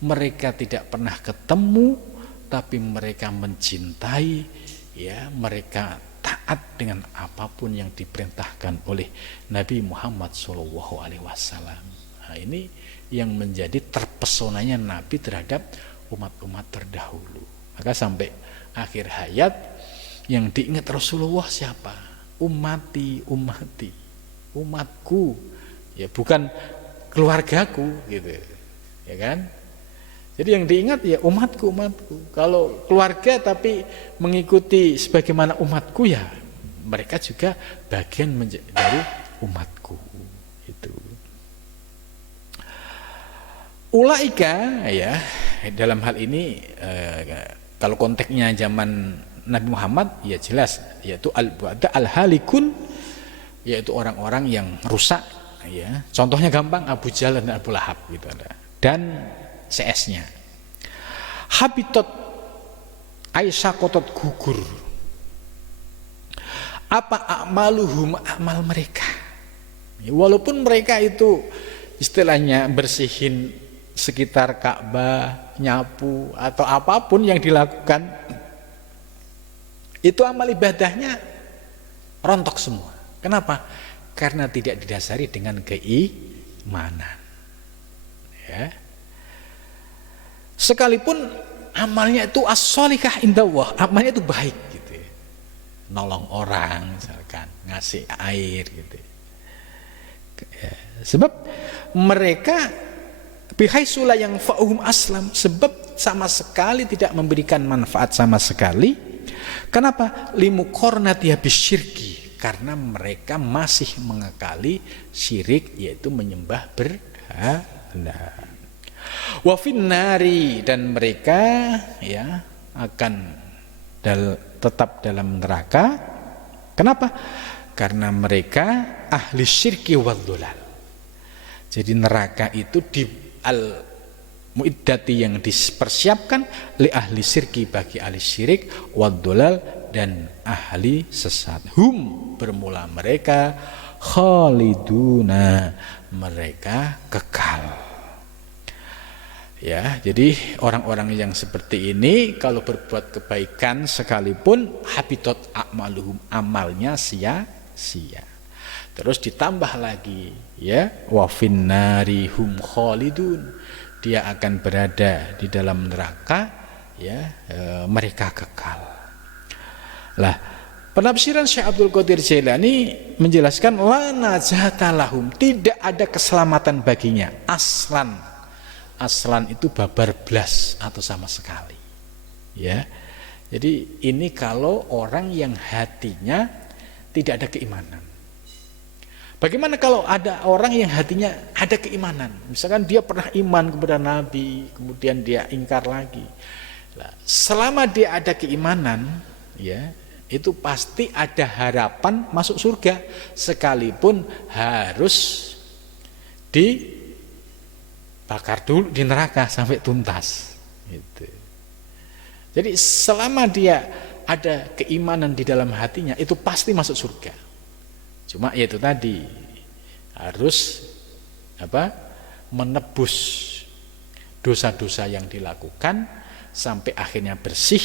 Mereka tidak pernah ketemu, tapi mereka mencintai, ya, mereka taat dengan apapun yang diperintahkan oleh Nabi Muhammad SAW. Nah, ini yang menjadi terpesonanya Nabi terhadap umat-umat terdahulu. Maka sampai akhir hayat yang diingat Rasulullah siapa? Ummati, umatku, ya, bukan keluargaku gitu, ya kan? Jadi yang diingat ya umatku. Kalau keluarga tapi mengikuti sebagaimana umatku, ya mereka juga bagian dari umatku itu. Ulaika, ya, dalam hal ini kalau konteksnya zaman Nabi Muhammad, ya jelas, yaitu al-halikun, yaitu orang-orang yang rusak, ya. Contohnya gampang, Abu Jahal dan Abu Lahab gitu, dan CS-nya. Habitat Aisyah kotot gugur. Apa amaluhum, amal mereka. Ya, walaupun mereka itu istilahnya bersihin sekitar Ka'bah, nyapu atau apapun yang dilakukan, itu amal ibadahnya rontok semua. Kenapa? Karena tidak didasari dengan keimanan, ya. Sekalipun amalnya itu as-sholihah indallah, amalnya itu baik gitu, ya. Nolong orang misalkan, ngasih air gitu, ya. Sebab mereka bihaisula yang fa'uhum aslam, sebab sama sekali tidak memberikan manfaat sama sekali. Kenapa? Limuqornatiha bisyirki, karena mereka masih mengekali syirik, yaitu menyembah berhala. Wa finnari, dan mereka, ya, akan tetap dalam neraka. Kenapa? Karena mereka ahli syirki wal dhalal. Jadi neraka itu di al-mu'iddati yang dipersiapkan li ahli syirki, bagi ahli syirik, wad-dolal, dan ahli sesat. Hum, bermula mereka, khaliduna, mereka kekal. Ya, jadi orang-orang yang seperti ini kalau berbuat kebaikan sekalipun, habitat a'maluhum, amalnya sia-sia. Terus ditambah lagi, ya, wa finnari hum khalidun, dia akan berada di dalam neraka, ya, mereka kekal. Lah, Penafsiran Syekh Abdul Qadir Jailani menjelaskan la najata lahum, tidak ada keselamatan baginya aslan. Aslan itu babar blas atau sama sekali. Ya. Jadi ini kalau orang yang hatinya tidak ada keimanan. Bagaimana kalau ada orang yang hatinya ada keimanan? Misalkan dia pernah iman kepada Nabi, kemudian dia ingkar lagi. Nah, selama dia ada keimanan, ya, itu pasti ada harapan masuk surga, sekalipun harus dibakar dulu di neraka sampai tuntas. Gitu. Jadi selama dia ada keimanan di dalam hatinya, itu pasti masuk surga. Cuma yaitu tadi harus menebus dosa-dosa yang dilakukan sampai akhirnya bersih,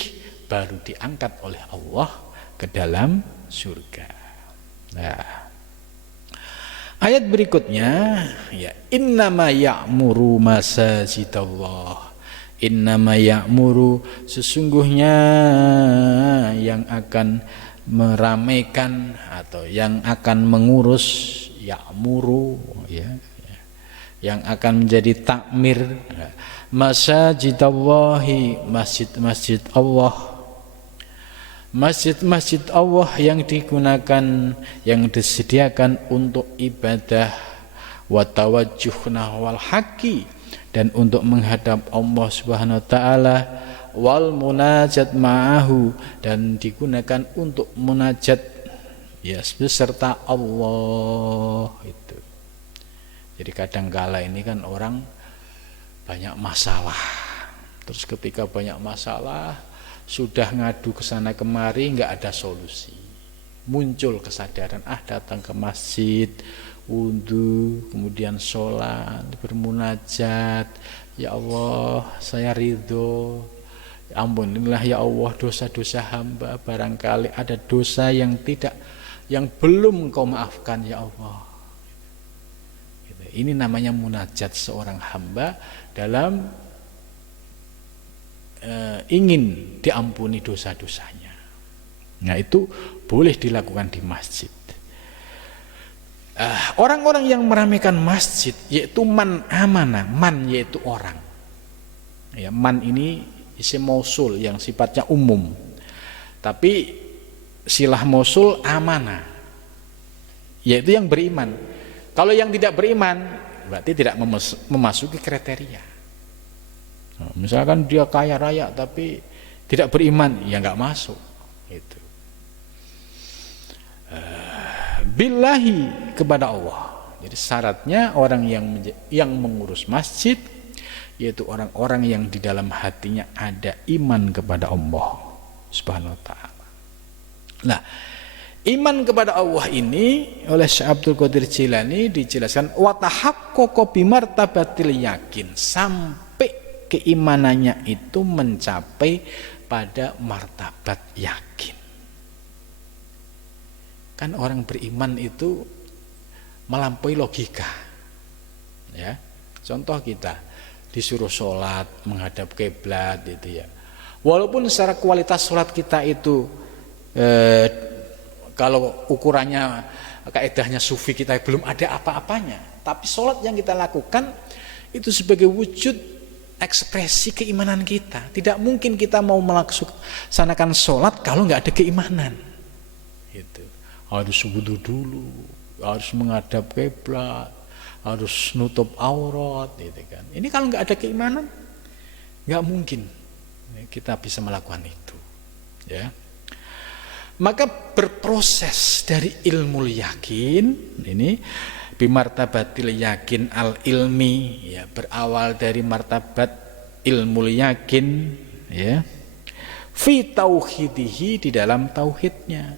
baru diangkat oleh Allah ke dalam surga. Nah, ayat berikutnya ya, innama ya'muru masajidallah. Innama ya'muru, sesungguhnya yang akan meramaikan atau yang akan mengurus, ya'muru ya, yang akan menjadi takmir masajidallahi, masjid-masjid Allah, masjid-masjid Allah yang digunakan, yang disediakan untuk ibadah, wa tawajjuh nahwal haqqi, dan untuk menghadap Allah Subhanahu wa taala, wal munajat ma'ahu, dan digunakan untuk munajat ya beserta Allah itu. Jadi kadangkala ini kan orang banyak masalah. Terus ketika banyak masalah, sudah ngadu ke sana kemari, enggak ada solusi. Muncul kesadaran, datang ke masjid, wudu, kemudian sholat, bermunajat, ya Allah saya ridho, ampunilah ya Allah dosa-dosa hamba, barangkali ada dosa yang belum Engkau maafkan ya Allah. Ini namanya munajat seorang hamba dalam ingin diampuni dosa-dosanya. Nah, itu boleh dilakukan di masjid. Orang-orang yang meramaikan masjid yaitu man amanah, man yaitu orang. Ya, man ini isim mausul yang sifatnya umum. Tapi silah mausul amanah, yaitu yang beriman. Kalau yang tidak beriman berarti tidak memasuki kriteria. Misalkan dia kaya raya tapi tidak beriman, ya nggak masuk. Itu. Billahi, kepada Allah. Jadi syaratnya orang yang mengurus masjid yaitu orang-orang yang di dalam hatinya ada iman kepada Allah Subhanahu wa taala. Nah, iman kepada Allah ini oleh Syekh Abdul Qadir Jailani dijelaskan wa tahaqqaqa bi martabatil yakin, sampai keimanannya itu mencapai pada martabat yakin. Kan orang beriman itu melampaui logika. Ya. Contoh kita disuruh sholat menghadap kiblat gitu ya. Walaupun secara kualitas sholat kita itu kalau ukurannya kaedahnya sufi kita belum ada apa-apanya, tapi sholat yang kita lakukan itu sebagai wujud ekspresi keimanan kita. Tidak mungkin kita mau melaksanakan sholat kalau nggak ada keimanan. Gitu. Harus wudu dulu, harus menghadap kiblat, harus nutup aurat, gitu kan. Ini kalau nggak ada keimanan, nggak mungkin kita bisa melakukan itu. Ya. Maka berproses dari ilmu yakin ini bimartabatil yakin al ilmi, ya, berawal dari martabat ilmu yakin, ya, fi tauhidihi, di dalam tauhidnya,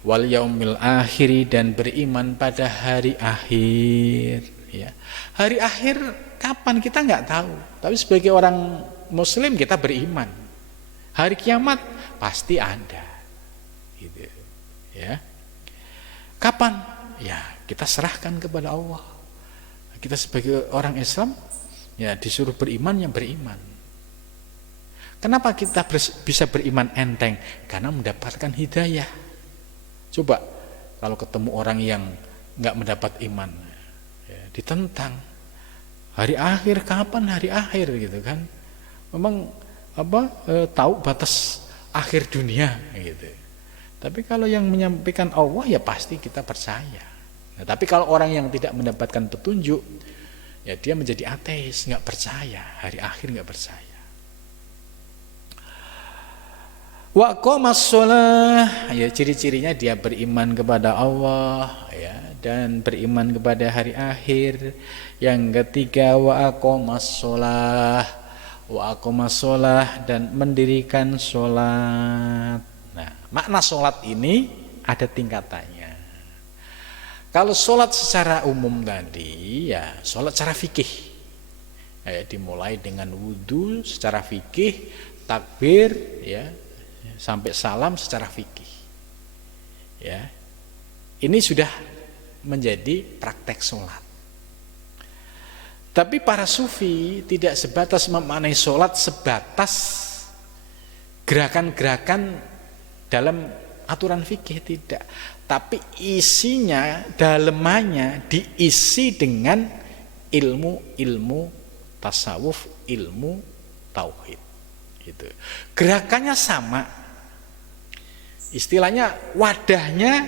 wal yaumil akhiri, dan beriman pada hari akhir, ya. Hari akhir kapan kita nggak tahu, tapi sebagai orang muslim kita beriman hari kiamat pasti ada, gitu, ya. Kapan? Ya, kita serahkan kepada Allah. Kita sebagai orang Islam ya disuruh beriman, yang beriman. Kenapa kita bisa beriman enteng? Karena mendapatkan hidayah. Coba kalau ketemu orang yang nggak mendapat iman, ya, ditentang. Hari akhir, kapan hari akhir gitu kan? Memang tahu batas akhir dunia gitu. Tapi kalau yang menyampaikan Allah ya pasti kita percaya. Nah, tapi kalau orang yang tidak mendapatkan petunjuk, ya dia menjadi ateis, nggak percaya, hari akhir nggak percaya. Wa aqamas shalah, ya ciri-cirinya dia beriman kepada Allah, ya, dan beriman kepada hari akhir. Yang ketiga wa aqamas shalah, dan mendirikan sholat. Nah, makna sholat ini ada tingkatannya. Kalau sholat secara umum tadi, ya sholat secara fikih, ya, dimulai dengan wudhu secara fikih, takbir, ya, sampai salam secara fikih, ya. Ini sudah menjadi praktek sholat. Tapi para sufi tidak sebatas memaknai sholat sebatas gerakan-gerakan dalam aturan fikih, tidak. Tapi isinya, dalemannya diisi dengan ilmu tasawuf, ilmu tauhid. Gitu. Gerakannya sama, istilahnya wadahnya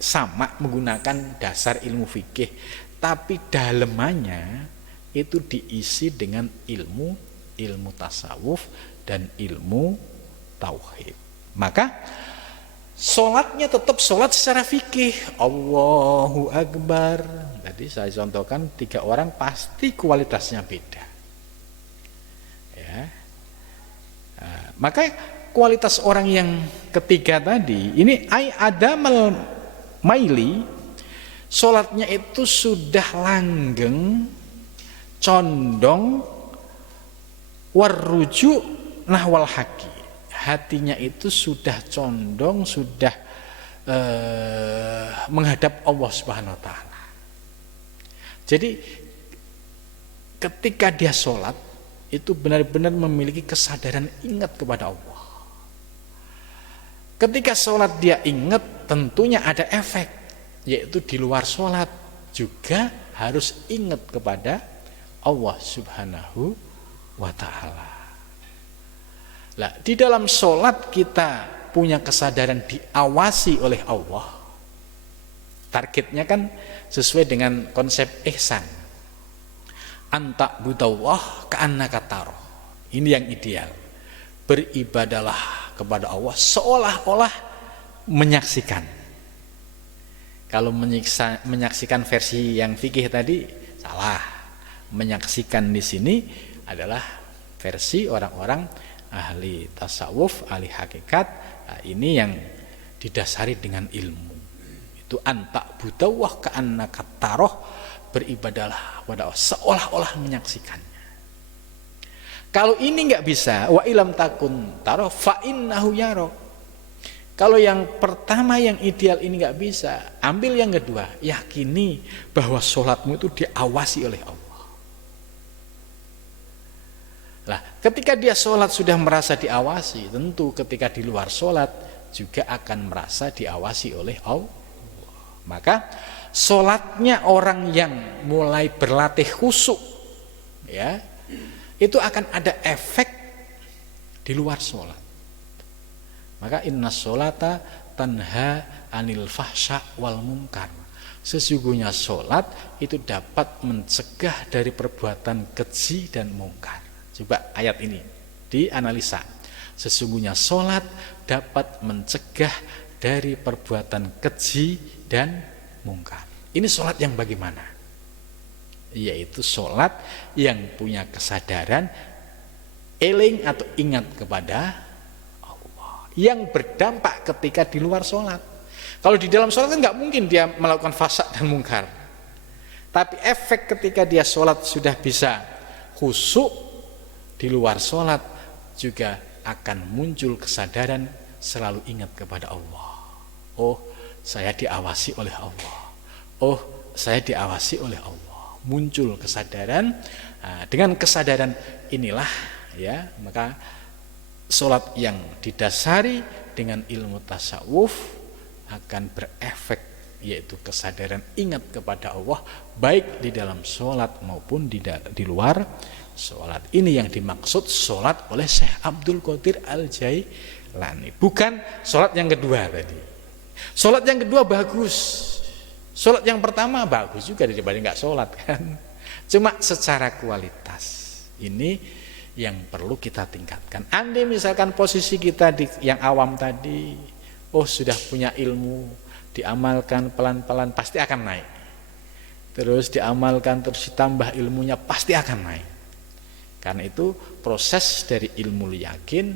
sama menggunakan dasar ilmu fikih, tapi dalemannya itu diisi dengan ilmu tasawuf dan ilmu tauhid. Maka sholatnya tetap sholat secara fikih, Allahu Akbar. Tadi saya contohkan 3 orang pasti kualitasnya beda, ya. Maka kualitas orang yang ketiga tadi ini adamal maili, sholatnya itu sudah langgeng, condong, warruju nahwal haqi, hatinya itu sudah condong, sudah menghadap Allah Subhanahu wa taala. Jadi ketika dia sholat itu benar-benar memiliki kesadaran ingat kepada Allah. Ketika sholat dia ingat, tentunya ada efek, yaitu di luar sholat juga harus ingat kepada Allah Subhanahu wa ta'ala. Nah, di dalam sholat kita punya kesadaran diawasi oleh Allah. Targetnya kan sesuai dengan konsep ihsan. Anta budallah ka'annaka tarahu. Ini yang ideal. Beribadalah kepada Allah seolah-olah menyaksikan. Kalau menyaksikan versi yang fikih tadi salah. Menyaksikan di sini adalah versi orang-orang ahli tasawuf, ahli hakikat. Nah, ini yang didasari dengan ilmu. Itu anta budawah ka'annaka taroh, beribadalah pada Allah seolah-olah menyaksikannya. Kalau ini nggak bisa, wa ilam takun taroh fa innahu yaro. Kalau yang pertama yang ideal ini nggak bisa, ambil yang kedua, yakini bahwa sholatmu itu diawasi oleh Allah. Nah, ketika dia sholat sudah merasa diawasi, tentu ketika di luar sholat juga akan merasa diawasi oleh Allah. Maka sholatnya orang yang mulai berlatih khusyuk, ya, itu akan ada efek di luar sholat. Maka inna sholata tanha anil fahsya wal munkar. Sesungguhnya sholat itu dapat mencegah dari perbuatan keji dan mungkar. Coba ayat ini dianalisa. Sesungguhnya sholat dapat mencegah dari perbuatan keji dan mungkar. Ini sholat yang bagaimana? Yaitu sholat yang punya kesadaran eling atau ingat kepada Allah, yang berdampak ketika di luar sholat. Kalau di dalam sholat kan nggak mungkin dia melakukan fasad dan mungkar. Tapi efek ketika dia sholat sudah bisa khusyuk, di luar sholat juga akan muncul kesadaran selalu ingat kepada Allah. Oh, saya diawasi oleh Allah. Oh, saya diawasi oleh Allah. Muncul kesadaran. Nah, dengan kesadaran inilah, ya, maka Sholat yang didasari dengan ilmu tasawuf akan berefek, yaitu kesadaran ingat kepada Allah baik di dalam sholat maupun di luar sholat. Ini yang dimaksud sholat oleh Syekh Abdul Qadir Al-Jailani, bukan sholat yang kedua tadi. Sholat yang kedua bagus, sholat yang pertama bagus juga daripada nggak sholat kan. Cuma secara kualitas ini yang perlu kita tingkatkan. Andai misalkan posisi kita yang awam tadi, sudah punya ilmu, diamalkan pelan-pelan pasti akan naik. Terus diamalkan, terus ditambah ilmunya pasti akan naik. Karena itu proses dari ilmu yakin,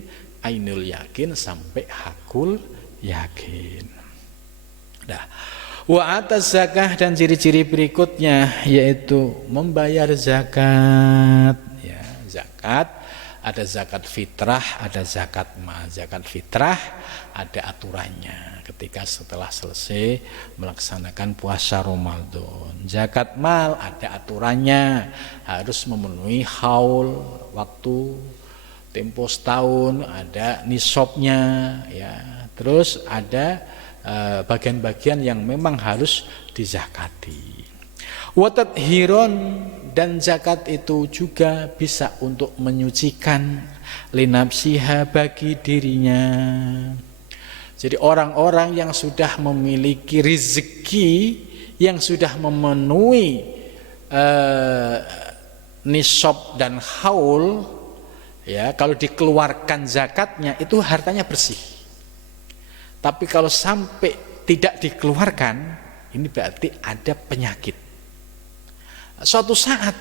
ainul yakin sampai hakul yakin. Nah, wa atas zakah, dan ciri-ciri berikutnya yaitu membayar zakat. Ya, zakat ada zakat fitrah, ada zakat mal. Zakat fitrah ada aturannya ketika setelah selesai melaksanakan puasa Ramadan. Zakat mal ada aturannya, harus memenuhi haul, waktu tempo setahun, ada nisabnya ya. Terus ada bagian-bagian yang memang harus dizakati. Wa tathhiron, dan zakat itu juga bisa untuk menyucikan linafsiha, bagi dirinya. Jadi orang-orang yang sudah memiliki rezeki, yang sudah memenuhi nisab dan haul, ya, kalau dikeluarkan zakatnya itu hartanya bersih. Tapi kalau sampai tidak dikeluarkan, ini berarti ada penyakit. Suatu saat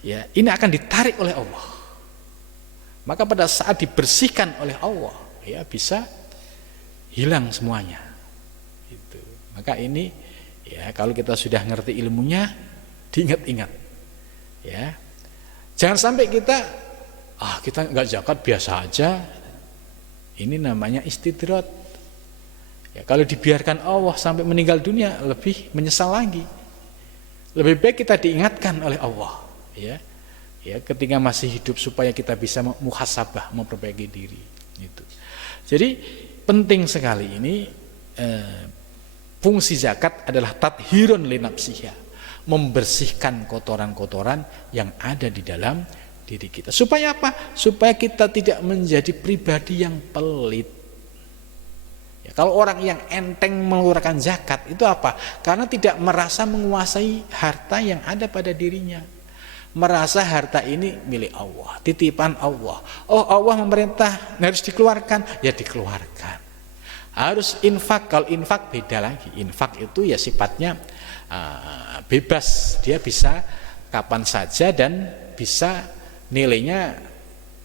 ya ini akan ditarik oleh Allah. Maka pada saat dibersihkan oleh Allah ya bisa hilang semuanya. Itu. Maka ini ya kalau kita sudah ngerti ilmunya, diingat-ingat. Ya. Jangan sampai kita enggak zakat biasa aja. Ini namanya istidrat. Ya, kalau dibiarkan Allah sampai meninggal dunia lebih menyesal lagi. Lebih baik kita diingatkan oleh Allah, ya, ketika masih hidup supaya kita bisa muhasabah, memperbaiki diri. Gitu. Jadi penting sekali ini. Fungsi zakat adalah tathhirun linafsiha, membersihkan kotoran-kotoran yang ada di dalam diri kita. Supaya apa? Supaya kita tidak menjadi pribadi yang pelit. Kalau orang yang enteng mengeluarkan zakat itu apa? Karena tidak merasa menguasai harta yang ada pada dirinya. Merasa harta ini milik Allah, titipan Allah. Allah memerintah harus dikeluarkan, ya dikeluarkan. Harus infak, kalau infak beda lagi. Infak itu ya sifatnya bebas, dia bisa kapan saja dan bisa nilainya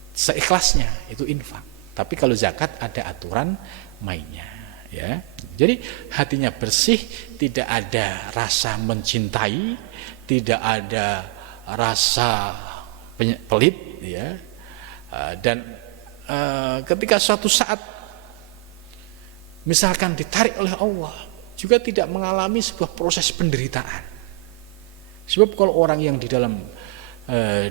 seikhlasnya, itu infak. Tapi kalau zakat ada aturan mainnya. Ya, jadi hatinya bersih, tidak ada rasa mencintai, tidak ada rasa pelit, ya. Dan ketika suatu saat misalkan ditarik oleh Allah, juga tidak mengalami sebuah proses penderitaan. Sebab kalau orang yang di dalam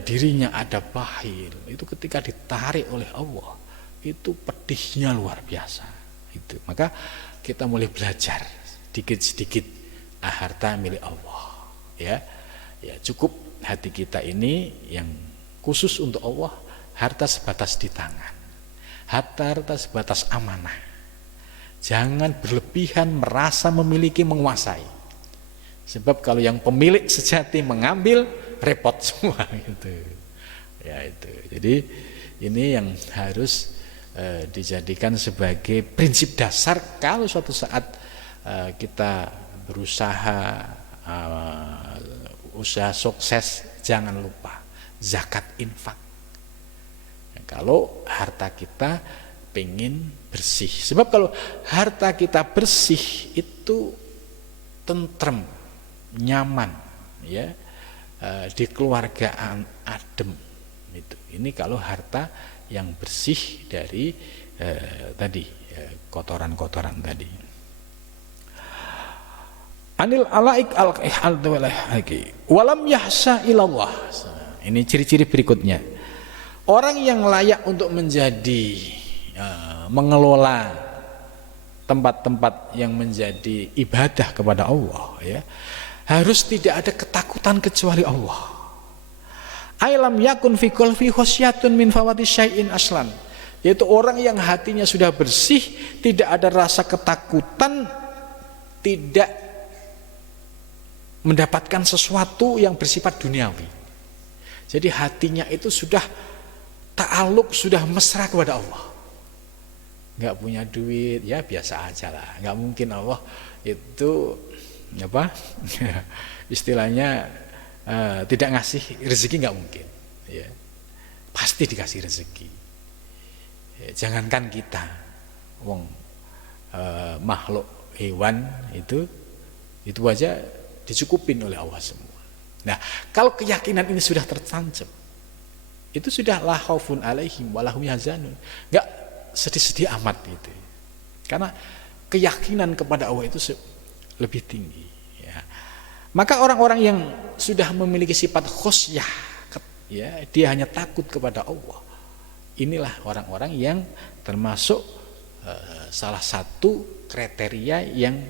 dirinya ada bakhil, itu ketika ditarik oleh Allah, itu pedihnya luar biasa. Itu. Maka kita mulai belajar sedikit-sedikit harta milik Allah. Ya, cukup hati kita ini yang khusus untuk Allah, harta sebatas di tangan, harta sebatas amanah. Jangan berlebihan merasa memiliki, menguasai. Sebab kalau yang pemilik sejati mengambil, repot semua gitu. Ya itu. Jadi ini yang harus dijadikan sebagai prinsip dasar kalau suatu saat kita berusaha usaha sukses, jangan lupa zakat infak. Kalau harta kita pengen bersih, sebab kalau harta kita bersih itu tentrem, nyaman, ya, dikeluargaan adem. Itu. Ini kalau harta yang bersih dari kotoran-kotoran tadi. Anil alaik al-walaki walam yahsa ilallah. Ini ciri-ciri berikutnya. Orang yang layak untuk menjadi mengelola tempat-tempat yang menjadi ibadah kepada Allah, ya, harus tidak ada ketakutan kecuali Allah. Ailam yakun fi qalbi khasyatun min fawati syai'in aslan, yaitu orang yang hatinya sudah bersih, tidak ada rasa ketakutan, tidak mendapatkan sesuatu yang bersifat duniawi. Jadi hatinya itu sudah ta'aluk, sudah mesra kepada Allah. Nggak punya duit, ya biasa aja lah. Nggak mungkin Allah itu apa istilahnya tidak ngasih rezeki, nggak mungkin, ya. Pasti dikasih rezeki, ya, jangankan kita, wong makhluk hewan itu aja dicukupin oleh Allah semua. Nah, kalau keyakinan ini sudah tertancap, itu sudah la khaufun alaihim wa lahum yahzanun, nggak sedih-sedih amat gitu. Karena keyakinan kepada Allah itu lebih tinggi, ya. Maka orang-orang yang sudah memiliki sifat khosyah, ya, dia hanya takut kepada Allah, inilah orang-orang yang termasuk salah satu kriteria yang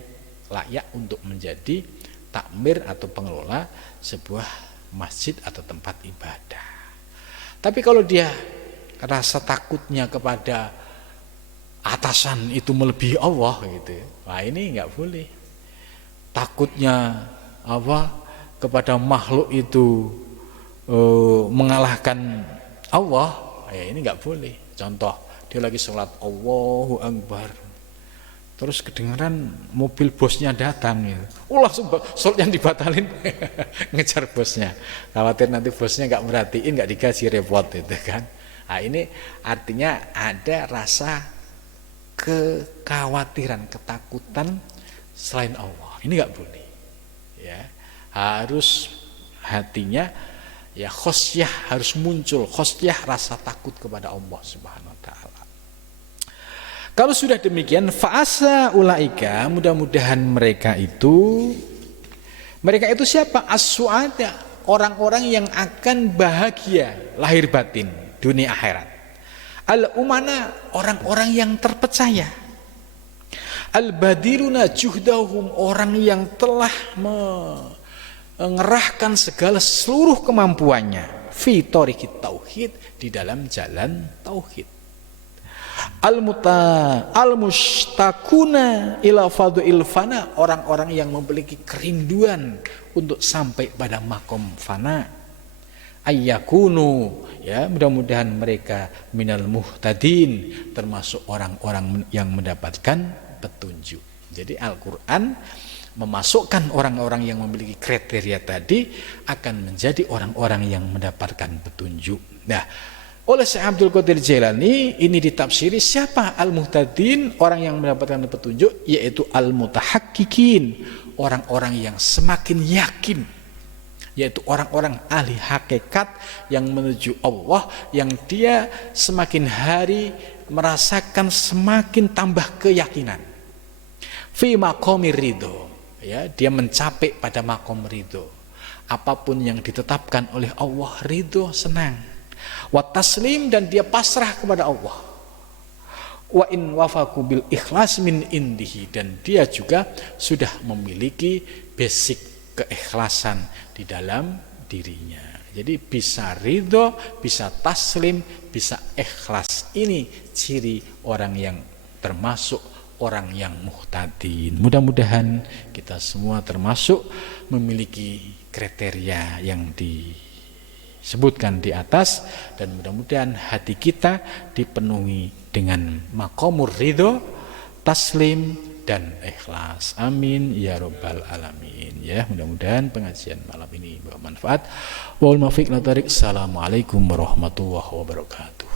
layak untuk menjadi takmir atau pengelola sebuah masjid atau tempat ibadah. Tapi kalau dia rasa takutnya kepada atasan itu melebihi Allah gitu, wah ini nggak boleh. Takutnya kepada makhluk itu mengalahkan Allah, ya ini nggak boleh. Contoh, dia lagi sholat Allahu Akbar, terus kedengaran mobil bosnya datang, gitu. Langsung sholat yang dibatalin, ngejar bosnya, khawatir nanti bosnya nggak merhatiin, nggak dikasih repot itu kan. Nah, ini artinya ada rasa kekhawatiran, ketakutan selain Allah. Ini nggak boleh, ya. Harus hatinya, ya, khosyah harus muncul, khosyah rasa takut kepada Allah Subhanahu wa taala. Kalau sudah demikian, fa'asa ulaika, mudah-mudahan mereka itu siapa? As-su'ada, orang-orang yang akan bahagia lahir batin, dunia akhirat. Al-umana, orang-orang yang terpercaya. Al-badiruna juhdahum, orang yang telah mengerahkan segala seluruh kemampuannya fi thoriqit tauhid, di dalam jalan tauhid. Al-mustakuna ila fadhil fana, orang-orang yang memiliki kerinduan untuk sampai pada makom fana. Ayyakunu, ya, mudah-mudahan mereka minal muhtadin, termasuk orang-orang yang mendapatkan petunjuk. Jadi Al-Quran memasukkan orang-orang yang memiliki kriteria tadi akan menjadi orang-orang yang mendapatkan petunjuk. Nah, oleh Syekh Abdul Qadir Jailani ini ditafsiri siapa al-muhtadin, orang yang mendapatkan petunjuk, yaitu al-mutahaqqiqin, orang-orang yang semakin yakin, yaitu orang-orang ahli hakikat yang menuju Allah, yang dia semakin hari merasakan semakin tambah keyakinan. Fi maqamir ridho, ya, dia mencapai pada makom ridho. Apapun yang ditetapkan oleh Allah, ridho, senang. Wa taslim, dan dia pasrah kepada Allah. Wa in wafaku bil ikhlas min indihi, dan dia juga sudah memiliki basic keikhlasan di dalam dirinya. Jadi bisa ridho, bisa taslim, bisa ikhlas. Ini ciri orang yang termasuk orang yang muhtadin. Mudah-mudahan kita semua termasuk memiliki kriteria yang disebutkan di atas, dan mudah-mudahan hati kita dipenuhi dengan maqamur ridho, taslim, dan ikhlas. Amin ya rabbal alamin. Ya, mudah-mudahan pengajian malam ini bermanfaat. Wal muwaffiq la tariq. Assalamualaikum warahmatullahi wabarakatuh.